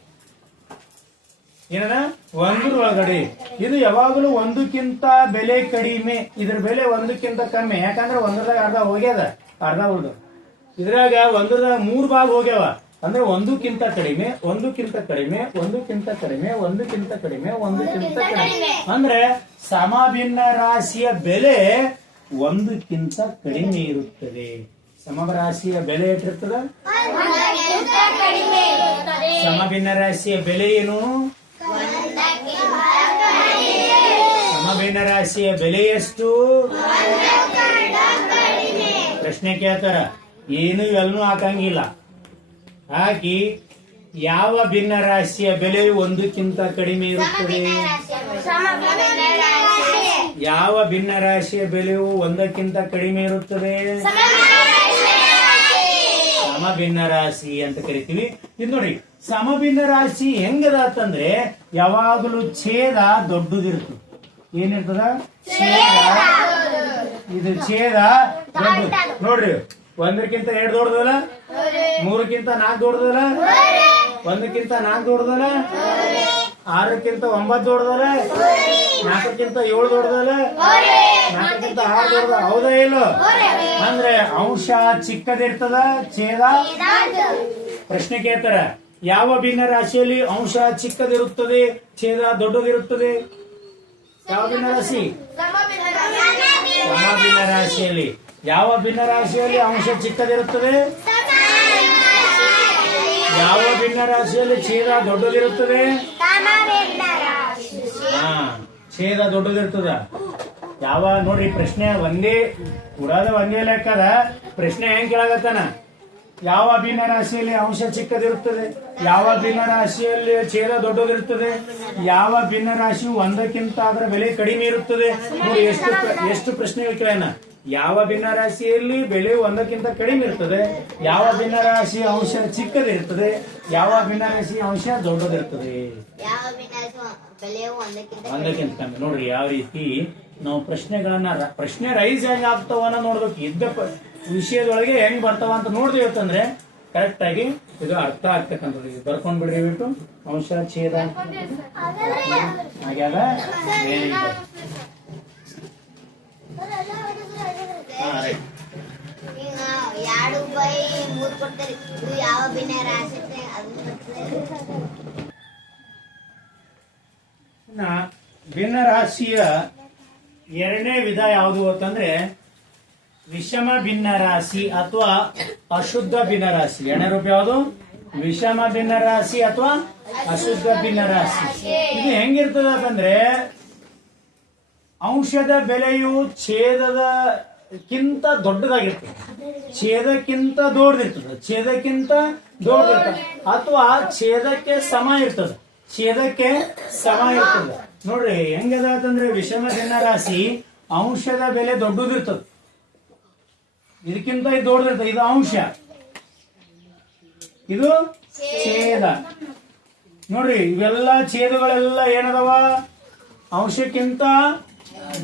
ಏನದ? ಒಂದೂರ ಒಳಗಡೆ. ಇದು ಯಾವಾಗಲೂ ಒಂದಕ್ಕಿಂತ ಬೆಲೆ ಕಡಿಮೆ. ಇದ್ರ ಬೆಲೆ ಒಂದಕ್ಕಿಂತ ಕಮ್ಮಿ. ಯಾಕಂದ್ರೆ ಒಂದ್ರದಾಗ ಅರ್ಧ ಹೋಗ್ಯದ. ಅರ್ಧ ಉಳ್ದು. ಇದ್ರಾಗ ಒಂದ್ರದಾಗ ಮೂರ್ ಭಾಗ ಹೋಗ್ಯಾವ. ಅಂದ್ರೆ ಒಂದಕ್ಕಿಂತ ಕಡಿಮೆ ಒಂದಕ್ಕಿಂತ ಕಡಿಮೆ ಒಂದಕ್ಕಿಂತ ಕಡಿಮೆ ಒಂದಕ್ಕಿಂತ ಕಡಿಮೆ ಒಂದಕ್ಕಿಂತ ಕಡಿಮೆ. ಅಂದ್ರೆ ಸಮಭಿನ್ನ ರಾಶಿಯ ಬೆಲೆ ಒಂದಕ್ಕಿಂತ ಕಡಿಮೆ ಇರುತ್ತದೆ. ಸಮರಾಶಿಯ ಬೆಲೆ ಎಷ್ಟಿರ್ತದ? ಸಮಭಿನ್ನ ರಾಶಿಯ ಬೆಲೆ ಏನು? ಸಮಭಿನ್ನ ರಾಶಿಯ ಬೆಲೆ ಎಷ್ಟು? ಪ್ರಶ್ನೆ ಕೇಳ್ತಾರ. ಏನು ಇವೆಲ್ಲೂ ಹಾಕಂಗಿಲ್ಲ. ಹಾಕಿ ಯಾವ ಭಿನ್ನ ರಾಶಿಯ ಬೆಲೆಯು ಒಂದಕ್ಕಿಂತ ಕಡಿಮೆ ಇರುತ್ತದೆ? ಯಾವ ಭಿನ್ನ ರಾಶಿಯ ಬೆಲೆಯು ಒಂದಕ್ಕಿಂತ ಕಡಿಮೆ ಇರುತ್ತದೆ? ಸಮಭಿನ್ನ ರಾಶಿ ಅಂತ ಕರಿತೀವಿ. ಇದು ನೋಡಿ, ಸಮಭಿನ್ನ ರಾಶಿ ಹೆಂಗದ ಅಂತಂದ್ರೆ ಯಾವಾಗಲೂ ಛೇದ ದೊಡ್ಡದಿರ್ತದೆ ಏನಿರ್ತದ? ಛೇದ. ಇದು ಛೇದ ದೊಡ್ಡದು. ನೋಡ್ರಿ. ಒಂದಕ್ಕಿಂತ ಎರಡು ದೊಡ್ಡದಲ್ಲ? ಮೂರಕ್ಕಿಂತ ನಾಲ್ಕು ದೊಡ್ಡದಲ್ಲ? ಒಂದಕ್ಕಿಂತ ನಾಲ್ಕು ದೊಡ್ಡದಲ್ಲ? ಆರಕ್ಕಿಂತ ಒಂಬತ್ತು ದೊಡ್ಡದಲ್ಲ? ನಾಲ್ಕಕ್ಕಿಂತ ಏಳು ದೊಡ್ಡದಲ್ಲ? ನಾಲ್ಕಕ್ಕಿಂತ ಆರು ದೊಡ್ಡದ ಹೌದಾ ಇಲ್ಲ? ಅಂದ್ರೆ ಅಂಶ ಚಿಕ್ಕದಿರ್ತದ ಛೇದ? ಪ್ರಶ್ನೆ ಕೇಳ್ತಾರ ಯಾವ ಭಿನ್ನ ರಾಶಿಯಲ್ಲಿ ಅಂಶ ಚಿಕ್ಕದಿರುತ್ತದೆ ಛೇದ ದೊಡ್ಡದಿರುತ್ತದೆ? ಯಾವ ಭಿನ್ನ ರಾಶಿ. ಸಮ ಭಿನ್ನ ರಾಶಿಯಲ್ಲಿ. ಯಾವ ಭಿನ್ನ ರಾಶಿಯಲ್ಲಿ ಅಂಶ ಚಿಕ್ಕದಿರುತ್ತದೆ? ಯಾವ ಭಿನ್ನ ರಾಶಿಯಲ್ಲಿ ಛೇದ ದೊಡ್ಡದಿರುತ್ತದೆ? ಹಾ ಛೇದ ದೊಡ್ಡದಿರ್ತದ. ಯಾವ ನೋಡ್ರಿ ಪ್ರಶ್ನೆ ಒಂದೇ ಉಡಾದ ಒಂದೇ ಲೆಕ್ಕದ ಪ್ರಶ್ನೆ ಹೆಂಗ್ ಕೇಳಾಗತ್ತಾನ ಯಾವ ಭಿನ್ನ ರಾಶಿಯಲ್ಲಿ ಅಂಶ ಚಿಕ್ಕದಿರುತ್ತದೆ? ಯಾವ ಭಿನ್ನ ರಾಶಿಯಲ್ಲಿ ಛೇದ ದೊಡ್ಡದಿರುತ್ತದೆ? ಯಾವ ಭಿನ್ನ ರಾಶಿ ಒಂದಕ್ಕಿಂತ ಅದರ ಬೆಲೆ ಕಡಿಮೆ ಇರುತ್ತದೆ? ನೋಡಿ ಎಷ್ಟು ಎಷ್ಟು ಪ್ರಶ್ನೆಗಳು ಕೇಳೋಣ. ಯಾವ ಭಿನ್ನ ರಾಶಿಯಲ್ಲಿ ಬೆಲೆ ಒಂದಕ್ಕಿಂತ ಕಡಿಮೆ ಇರ್ತದೆ ಯಾವ ಭಿನ್ನ ರಾಶಿಯ ಅಂಶ ಚಿಕ್ಕದಿರ್ತದೆ ಯಾವ ಭಿನ್ನ ರಾಶಿಯ ಅಂಶ ದೊಡ್ಡದಿರ್ತದೆ? ಒಂದಕ್ಕಿಂತ ಒಂದಕ್ಕಿಂತ ಕಮ್ಮಿ. ನೋಡ್ರಿ ಯಾವ ರೀತಿ ನಾವು ಪ್ರಶ್ನೆಗಳನ್ನ ಪ್ರಶ್ನೆ ರೈಸ್ ಹೆಂಗ್ ಆಗ್ತಾವ ಅನ್ನೋ ನೋಡ್ಬೇಕು. ಇದ್ದ ವಿಷಯದೊಳಗೆ ಹೆಂಗ್ ಬರ್ತಾವ ಅಂತ ನೋಡ್ದೇವತ್ತಂದ್ರೆ ಕರೆಕ್ಟ್ ಆಗಿ ಇದು ಅರ್ಥ ಆಗ್ತಕ್ಕಂಥದ್ದು. ಇದು ಬರ್ಕೊಂಡ್ ಬಿಡ್ರಿ ಬಿಟ್ಟು ಅಂಶ ಛೇದ. ಆಗ್ಯಾದ ಭಿನ್ನ ರಾಶಿಯ ಎರಡನೇ ವಿಧ ಯಾವುದು ಅಂತಂದ್ರೆ ವಿಷಮ ಭಿನ್ನ ರಾಶಿ ಅಥವಾ ಅಶುದ್ಧ ಭಿನ್ನ ರಾಶಿ ಎರಡನೇ ರೂಪ ಯಾವುದು? ವಿಷಮ ಭಿನ್ನ ರಾಶಿ ಅಥವಾ ಅಶುದ್ಧ ಭಿನ್ನ ರಾಶಿ ಇದು ಹೆಂಗಿರ್ತದ ಅಂತಂದ್ರೆ ಅಂಶದ ಬೆಲೆಯು ಛೇದದ ಕಿಂತ ದೊಡ್ಡದಾಗಿರ್ತದೆ. ಛೇದಕ್ಕಿಂತ ದೊಡ್ಡದಿರ್ತದೆ. ಛೇದಕ್ಕಿಂತ ದೊಡ್ಡದಿರ್ತದೆ. ಅಥವಾ ಛೇದಕ್ಕೆ ಸಮ ಇರ್ತದೆ. ಛೇದಕ್ಕೆ ಸಮ ಇರ್ತದೆ. ನೋಡ್ರಿ ಹೆಂಗದ ಅಂತಂದ್ರೆ ವಿಷಮ ರಾಶಿ ಅಂಶದ ಬೆಲೆ ದೊಡ್ಡದಿರ್ತದೆ. ಇದಕ್ಕಿಂತ ಇದು ದೊಡ್ಡದಿರ್ತದೆ. ಇದು ಅಂಶ. ಇದು ಛೇದ. ನೋಡ್ರಿ, ಇವೆಲ್ಲ ಛೇದಗಳೆಲ್ಲ ಏನದವ? ಅಂಶಕ್ಕಿಂತ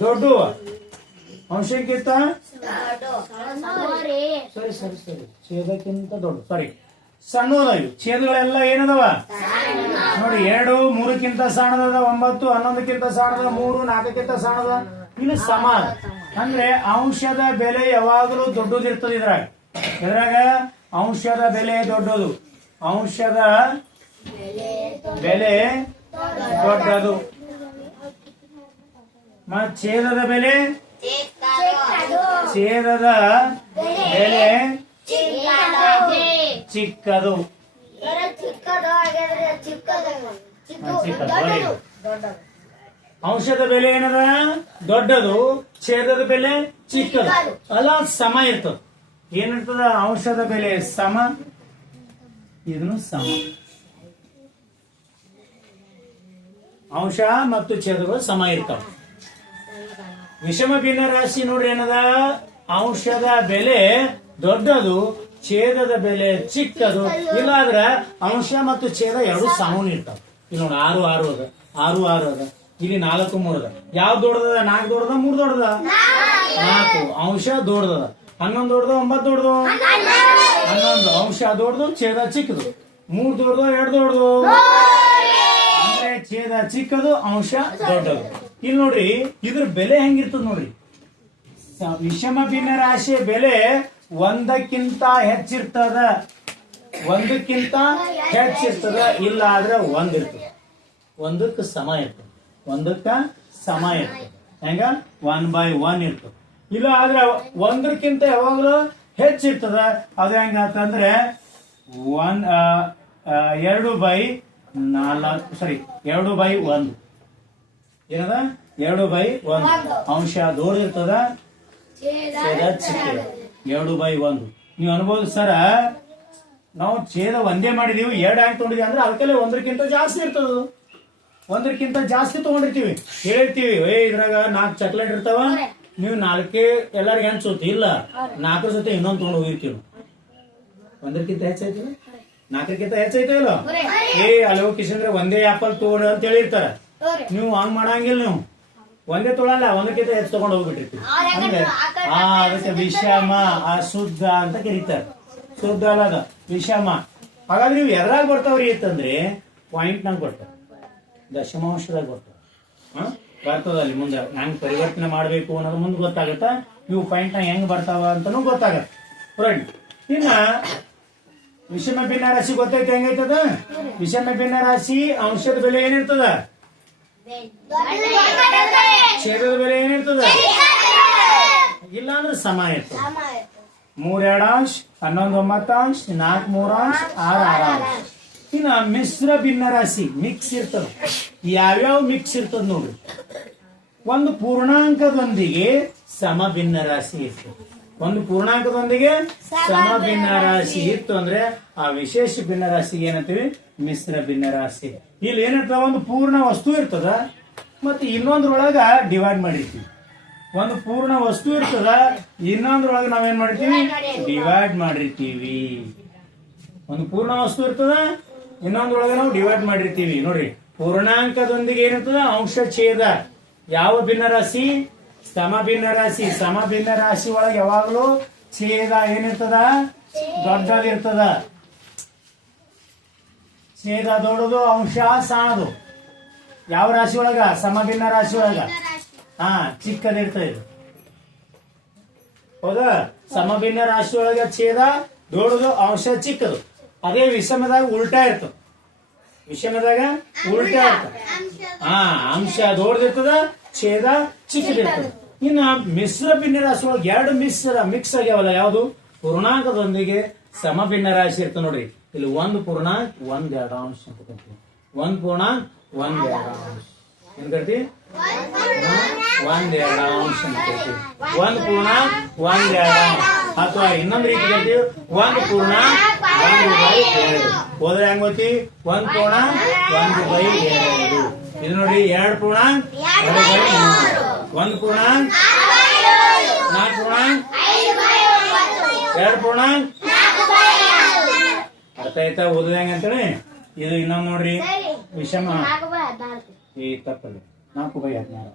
ದೊಡ್ಡವ. ಅಂಶಕ್ಕಿಂತ ಸರಿ ಸರಿ ಸರಿ. ಛೇದಕ್ಕಿಂತ ದೊಡ್ಡ ಸಾರಿ. ಸಣ್ಣದಾಗಿ ಛೇದಗಳೆಲ್ಲ ಏನದವ? ನೋಡಿ ಎರಡು ಮೂರಕ್ಕಿಂತ ಸಣ್ಣದ ಒಂಬತ್ತು ಹನ್ನೊಂದಕ್ಕಿಂತ ಸಣ್ಣದ ಮೂರು ನಾಲ್ಕಕ್ಕಿಂತ ಸಣ್ಣದ. ಇನ್ನು ಸಮ. ಅದ. ಅಂದ್ರೆ ಅಂಶದ ಬೆಲೆ ಯಾವಾಗಲೂ ದೊಡ್ಡದಿರ್ತದೆ ಇದ್ರಾಗ. ಇದ್ರಾಗ ಅಂಶದ ಬೆಲೆ ದೊಡ್ಡದು. ಅಂಶದ ಬೆಲೆ ದೊಡ್ಡದು. ಮತ್ತೆ ಛೇದದ ಬೆಲೆ ಛೇದದ ಬೆಲೆ ಚಿಕ್ಕದು. ಅಂಶದ ಬೆಲೆ ಏನದ? ದೊಡ್ಡದು. ಛೇದದ ಬೆಲೆ ಚಿಕ್ಕದು. ಅಲ್ಲ ಸಮ ಇರ್ತದ. ಏನಿರ್ತದ? ಅಂಶದ ಬೆಲೆ ಸಮ. ಇದನ್ನು ಸಮ. ಅಂಶ ಮತ್ತು ಛೇದಗಳು ಸಮ ಇರ್ತಾವ. ವಿಷಮ ಭಿನ್ನ ರಾಶಿ ನೋಡ್ರಿ ಏನದ? ಅಂಶದ ಬೆಲೆ ದೊಡ್ಡದು, ಛೇದದ ಬೆಲೆ ಚಿಕ್ಕದು. ಇಲ್ಲಾದ್ರೆ ಅಂಶ ಮತ್ತು ಛೇದ ಎರಡು ಸಮನ್ ಇರ್ತಾವ. ಇಲ್ಲಿ ನೋಡಿ, ಆರು ಆರು ಅದ. ಆರು ಆರು ಅದ. ಇಲ್ಲಿ ನಾಲ್ಕು ಮೂರದ ಯಾವ್ದು ದೊಡ್ಡದ? ನಾಲ್ಕು ದೊಡ್ಡದ, ಮೂರ್ ದೊಡ್ಡದ? ನಾಲ್ಕು. ಅಂಶ ದೊಡ್ಡದ. ಹನ್ನೊಂದು ದೊಡ್ಡದ, ಒಂಬತ್ತು ದೊಡ್ಡದು? ಹನ್ನೊಂದು. ಅಂಶ ದೊಡ್ಡದು, ಛೇದ ಚಿಕ್ಕದು. ಮೂರ್ ದೊಡ್ಡದು, ಎರಡು ದೊಡ್ಡದು? ಅಂದ್ರೆ ಛೇದ ಚಿಕ್ಕದು, ಅಂಶ ದೊಡ್ಡದು. ಇಲ್ಲಿ ನೋಡ್ರಿ, ಇದ್ರ ಬೆಲೆ ಹೆಂಗಿರ್ತದ ನೋಡ್ರಿ? ವಿಷಮ ಭಿನ್ನ ರಾಶಿಯ ಬೆಲೆ ಒಂದಕ್ಕಿಂತ ಹೆಚ್ಚಿರ್ತದ. ಒಂದಕ್ಕಿಂತ ಹೆಚ್ಚಿರ್ತದ ಇಲ್ಲ ಆದ್ರೆ ಇರ್ತದೆ ಒಂದಕ್ಕೆ ಸಮ ಇರ್ತದೆ. ಒಂದಕ್ಕ ಸಮ ಇರ್ತದೆ. ಹೆಂಗ? ಒನ್ ಬೈ ಒನ್ ಇರ್ತದೆ. ಇಲ್ಲ ಆದ್ರೆ ಒಂದಕ್ಕಿಂತ ಯಾವಾಗಲೂ ಹೆಚ್ಚಿರ್ತದ. ಅದು ಹೆಂಗ ಅಂತಂದ್ರೆ ಒನ್ ಎರಡು ಬೈ ನಾಲ್ಕು ಸಾರಿ ಎರಡು ಬೈ ಒಂದು. ಏನದ? ಎರಡು ಬೈ ಒಂದು. ಅಂಶ ದೂರ ಛೇದ ಚಿಕ್ಕದ. ಎರಡು ಬೈ ಒಂದು. ನೀವು ಅನ್ಬೋದು ಸರ ನಾವು ಛೇದ ಒಂದೇ ಮಾಡಿದೀವಿ ಎರಡು ಆಗಿ ತೊಗೊಂಡಿದೀವಿ ಅಂದ್ರೆ ಅದಕ್ಕೆಲ್ಲ ಒಂದಕ್ಕಿಂತ ಜಾಸ್ತಿ ಇರ್ತದ. ಒಂದಕ್ಕಿಂತ ಜಾಸ್ತಿ ತಗೊಂಡಿರ್ತೀವಿ. ಹೇಳಿರ್ತೀವಿ ಏ ಇದ್ರಾಗ ನಾಲ್ಕು ಚಾಕ್ಲೇಟ್ ಇರ್ತಾವ. ನೀವು ನಾಲ್ಕೇ ಎಲ್ಲರಿಗೆ ಅನ್ಸುತ್ತೆ ಇಲ್ಲ ನಾಲ್ಕರ ಜೊತೆ ಇನ್ನೊಂದು ತಗೊಂಡು ಹೋಗಿರ್ತೀವಿ ಒಂದ್ರಕ್ಕಿಂತ ಒಂದಕ್ಕಿಂತ ಹೆಚ್ಚೈತಿಲ್ಲ ನಾಲ್ಕಕ್ಕಿಂತ ಹೆಚ್ಚಾಯ್ತಾ ಇಲ್ಲ ಏ ಅಲ್ಲಿ ಹೋಗಿ ಕಿಶಂದ್ರೆ ಒಂದೇ ಆಪಲ್ ತಗೊಂಡು ಅಂತ ಹೇಳಿರ್ತಾರ. ನೀವು ಹಂಗ್ ಮಾಡಂಗಿಲ್ಲ ನೀವು. ಒಂದೇ ತೊಳಲ್ಲ ಒಂದಕ್ಕಿಂತ ಹೆಚ್ಚು ತಗೊಂಡು ಹೋಗ್ಬಿಟ್ಟಿರ್ತೀವಿ ಹಂಗೆ. ಆ ಅದಕ್ಕೆ ವಿಷಮ ಅಶುದ್ಧ ಅಂತ ಕರೀತಾರೆ. ಶುದ್ಧ ಅಲ್ಲ ಅದ ವಿಷಮ. ಹಾಗಾದ್ರೆ ನೀವು ಎದ್ರಾಗ ಬರ್ತಾವ್ರಿ ಅಂತಂದ್ರೆ ಪಾಯಿಂಟ್ ನಂಗೆ ಬರ್ತಾವ ದಶಮಾಂಶದಾಗ ಬರ್ತದೆ ಹಾ? ಬರ್ತದ ಅಲ್ಲಿ ಮುಂದೆ ಹೆಂಗ್ ಪರಿವರ್ತನೆ ಮಾಡಬೇಕು ಅನ್ನೋದು ಮುಂದೆ ಗೊತ್ತಾಗತ್ತ? ನೀವು ಪಾಯಿಂಟ್ ಹೆಂಗ್ ಬರ್ತಾವ ಅಂತಾನು ಗೊತ್ತಾಗತ್ತ. ಫ್ರೆಂಡ್ ಇನ್ನ ವಿಷಮ ಭಿನ್ನ ರಾಶಿ ಗೊತ್ತೈತೆ ಹೆಂಗೈತದ? ವಿಷಮ ಭಿನ್ನ ರಾಶಿ ಅಂಶದ ಬೆಲೆ ಏನಿರ್ತದ? ಛೇದದ ಬೆಲೆ ಏನಿರ್ತದ ಇಲ್ಲ ಅಂದ್ರೆ ಸಮ ಇರ್ತದ. ಮೂರೆರಡಾಂಶ ಹನ್ನೊಂದು ಒಂಬತ್ತಾಂಶ ನಾಲ್ಕು ಮೂರಾಂಶ ಆರು ಆರಾಂಶ ಇನ್ನ ಮಿಶ್ರ ಭಿನ್ನ ರಾಶಿ ಮಿಕ್ಸ್ ಇರ್ತದ. ಯಾವ್ಯಾವ ಮಿಕ್ಸ್ ಇರ್ತದ ನೋಡ್ರಿ ಒಂದು ಪೂರ್ಣಾಂಕದೊಂದಿಗೆ ಸಮ ಭಿನ್ನ ರಾಶಿ ಇರ್ತದೆ. ಒಂದು ಪೂರ್ಣಾಂಕದೊಂದಿಗೆ ಸಮ ಭಿನ್ನ ರಾಶಿ ಇತ್ತು ಅಂದ್ರೆ ಆ ವಿಶೇಷ ಭಿನ್ನ ರಾಶಿಗೆ ಏನಂತೀವಿ? ಮಿಶ್ರ ಭಿನ್ನ ರಾಶಿ ಇಲ್ಲಿ ಏನಿರ್ತದ ಒಂದು ಪೂರ್ಣ ವಸ್ತು ಇರ್ತದ, ಮತ್ತೆ ಇನ್ನೊಂದ್ರೊಳಗ ಡಿವೈಡ್ ಮಾಡಿರ್ತೀವಿ. ಒಂದು ಪೂರ್ಣ ವಸ್ತು ಇರ್ತದ, ಇನ್ನೊಂದ್ರೊಳಗೆ ನಾವೇನ್ ಮಾಡಿರ್ತೀವಿ? ಡಿವೈಡ್ ಮಾಡಿರ್ತೀವಿ. ಒಂದು ಪೂರ್ಣ ವಸ್ತು ಇರ್ತದ, ಇನ್ನೊಂದ್ರೊಳಗೆ ನಾವು ಡಿವೈಡ್ ಮಾಡಿರ್ತೀವಿ. ನೋಡ್ರಿ ಪೂರ್ಣಾಂಕದೊಂದಿಗೆ ಏನಿರ್ತದ ಅಂಶ ಛೇದ ಯಾವ ಭಿನ್ನ ರಾಶಿ ಸಮ ಭಿನ್ನ ರಾಶಿ ಸಮ ಭಿನ್ನ ರಾಶಿ ಒಳಗೆ ಯಾವಾಗಲೂ ಛೇದ ಏನಿರ್ತದ? ದೊಡ್ಡದಿರ್ತದ. ಛೇದ ದೊಡ್ಡದು ಅಂಶ ಸಣ್ಣದು ಯಾವ ರಾಶಿ ಒಳಗ? ಸಮಭಿನ್ನ ರಾಶಿ ಒಳಗ? ಹಾ ಚಿಕ್ಕದಿರ್ತದೆ ಇದು ಹೌದಾ? ಸಮಭಿನ್ನ ರಾಶಿ ಒಳಗ ಛೇದ ದೊಡ್ಡದು ಅಂಶ ಚಿಕ್ಕದು. ಅದೇ ವಿಷಮದಾಗ ಉಲ್ಟಾ ಇರ್ತದೆ. ವಿಷಮದಾಗ ಉಲ್ಟಾ ಇರ್ತದೆ. ಹಾ ಅಂಶ ದೊಡ್ಡದಿರ್ತದ ಛೇದ ಚಿಕ್ಕದಿರ್ತದೆ ಇನ್ನ ಮಿಶ್ರ ಭಿನ್ನ ರಾಶಿ ಒಳಗೆ ಎರಡು ಮಿಶ್ರ ಮಿಕ್ಸ್ ಆಗ್ಯಾವಲ್ಲ ಯಾವುದು? ಪೂರ್ಣಾಂಕದೊಂದಿಗೆ ಸಮಭಿನ್ನ ರಾಶಿ ಇರ್ತದೆ ನೋಡ್ರಿ. ಇಲ್ಲಿ ಒಂದು ಪೂರ್ಣಾಂಕ, ಒಂದ್ ಎರಡು ಅಂಶ ಅಂತ ಕರಿತೀವಿ. ಒಂದ್ ಪೂರ್ಣಾಂಕ, ಒಂದ್ ಎರಡು ಅಂಶ ಏನ್ ಕರಿತೀವಿ? ಒಂದ್ ಎರಡು ಅಂಶ ಅಂತ ಕರಿತೀವಿ. ಒಂದ್ ಪೂರ್ಣಾಂಕ, ಒಂದ್ ಎರಡು ಅಂಶ ಅಥವಾ ಇನ್ನೊಂದ್ ರೀತಿ ಕರಿತೀವಿ. ಒಂದ್ ಪೂರ್ಣಾಂಕ, ಒಂದು ಬೈ ಎರಡು. ಹೋದ್ರೆ ಹೆಂಗ್ ಗೊತ್ತಿ ಒಂದ್ ಪೂರ್ಣಾಂಕ, ಒಂದು ಬೈ ಎರಡು. ಇದು ನೋಡಿ, ಎರಡು ಪೂರ್ಣಾಂಕ, ಎರಡು ಬೈ ಮೂರು. ಒಂದ್ ಪೂರ್ಣಾಂಕ, ನಾಲ್ಕು ಪೂರ್ಣಾಂಕ, ಎರಡು ಪೂರ್ಣಾಂಕ ಅರ್ಥ ಆಯ್ತಾ? ಓದುದ ಹೆಂಗಂತೇಳಿ ಇದು ಇನ್ನೊಂದ್ ನೋಡ್ರಿ. ವಿಷಮ. ಈ ತಪ್ಪಲ್ಲಿ. ನಾಲ್ಕು ಬೈ ಹದಿನಾರು.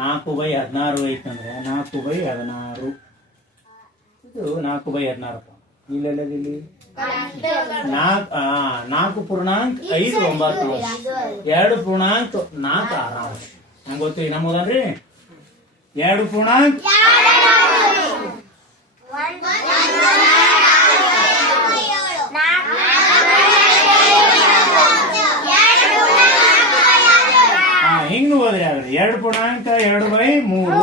ನಾಲ್ಕು ಬೈ ಹದಿನಾರು ಐತಂದ್ರೆ ನಾಲ್ಕು ಬೈ ಹದಿನಾರು. ಇದು ನಾಲ್ಕು ಬೈ ಹದಿನಾರು ಇಲ್ಲೆಲ್ಲ ಇಲ್ಲಿ? ನಾಲ್ಕು ನಾಲ್ಕು ಪೂರ್ಣಾಂಕ ಐದು ಒಂಬತ್ತು. ಎರಡು ಪೂರ್ಣಾಂಕ ನಾಲ್ಕು ಆರು. ನಂಗೆ ಗೊತ್ತು? ನಮ್ಮದನ್ರಿ ಎರಡು ಪೂರ್ಣಾಂಕ ಹಾ ಹಿಂಗ್ ಹೋದ್ರಿ ಆದ್ರೆ ಎರಡು ಪೂರ್ಣಾಂಕ ಎರಡು ಬೈ ಮೂರು.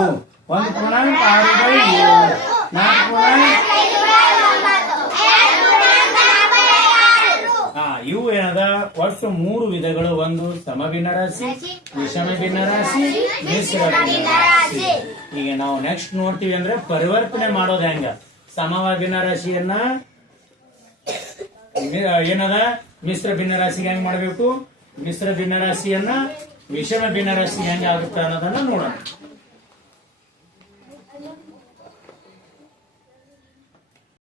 ಒಂದು ಪೂರ್ಣಾಂಕ ಆರು ಬೈ ಮೂರು ನಾಲ್ಕು ಪೂರ್ಣಾಂಕ ಇವು ಏನದ? ಒಟ್ಟು ಮೂರು ವಿಧಗಳು. ಒಂದು ಸಮಭಿನ್ನ ರಾಶಿ ವಿಷಮ ಭಿನ್ನ ರಾಶಿ ಮಿಶ್ರ ಭಿನ್ನ ರಾಶಿ. ಈಗ ನಾವು ನೆಕ್ಸ್ಟ್ ನೋಡ್ತೀವಿ ಅಂದ್ರೆ ಪರಿವರ್ತನೆ ಮಾಡೋದು ಹೆಂಗ? ಸಮವ ಭಿನ್ನ ರಾಶಿಯನ್ನ ಏನದ? ಮಿಶ್ರ ಭಿನ್ನ ರಾಶಿಗೆ ಹೆಂಗ್ ಮಾಡ್ಬೇಕು? ಮಿಶ್ರ ಭಿನ್ನ ರಾಶಿಯನ್ನ ವಿಷಮ ಭಿನ್ನರಾಶಿ ಹೆಂಗಾಗುತ್ತೆ ಅನ್ನೋದನ್ನ ನೋಡೋಣ.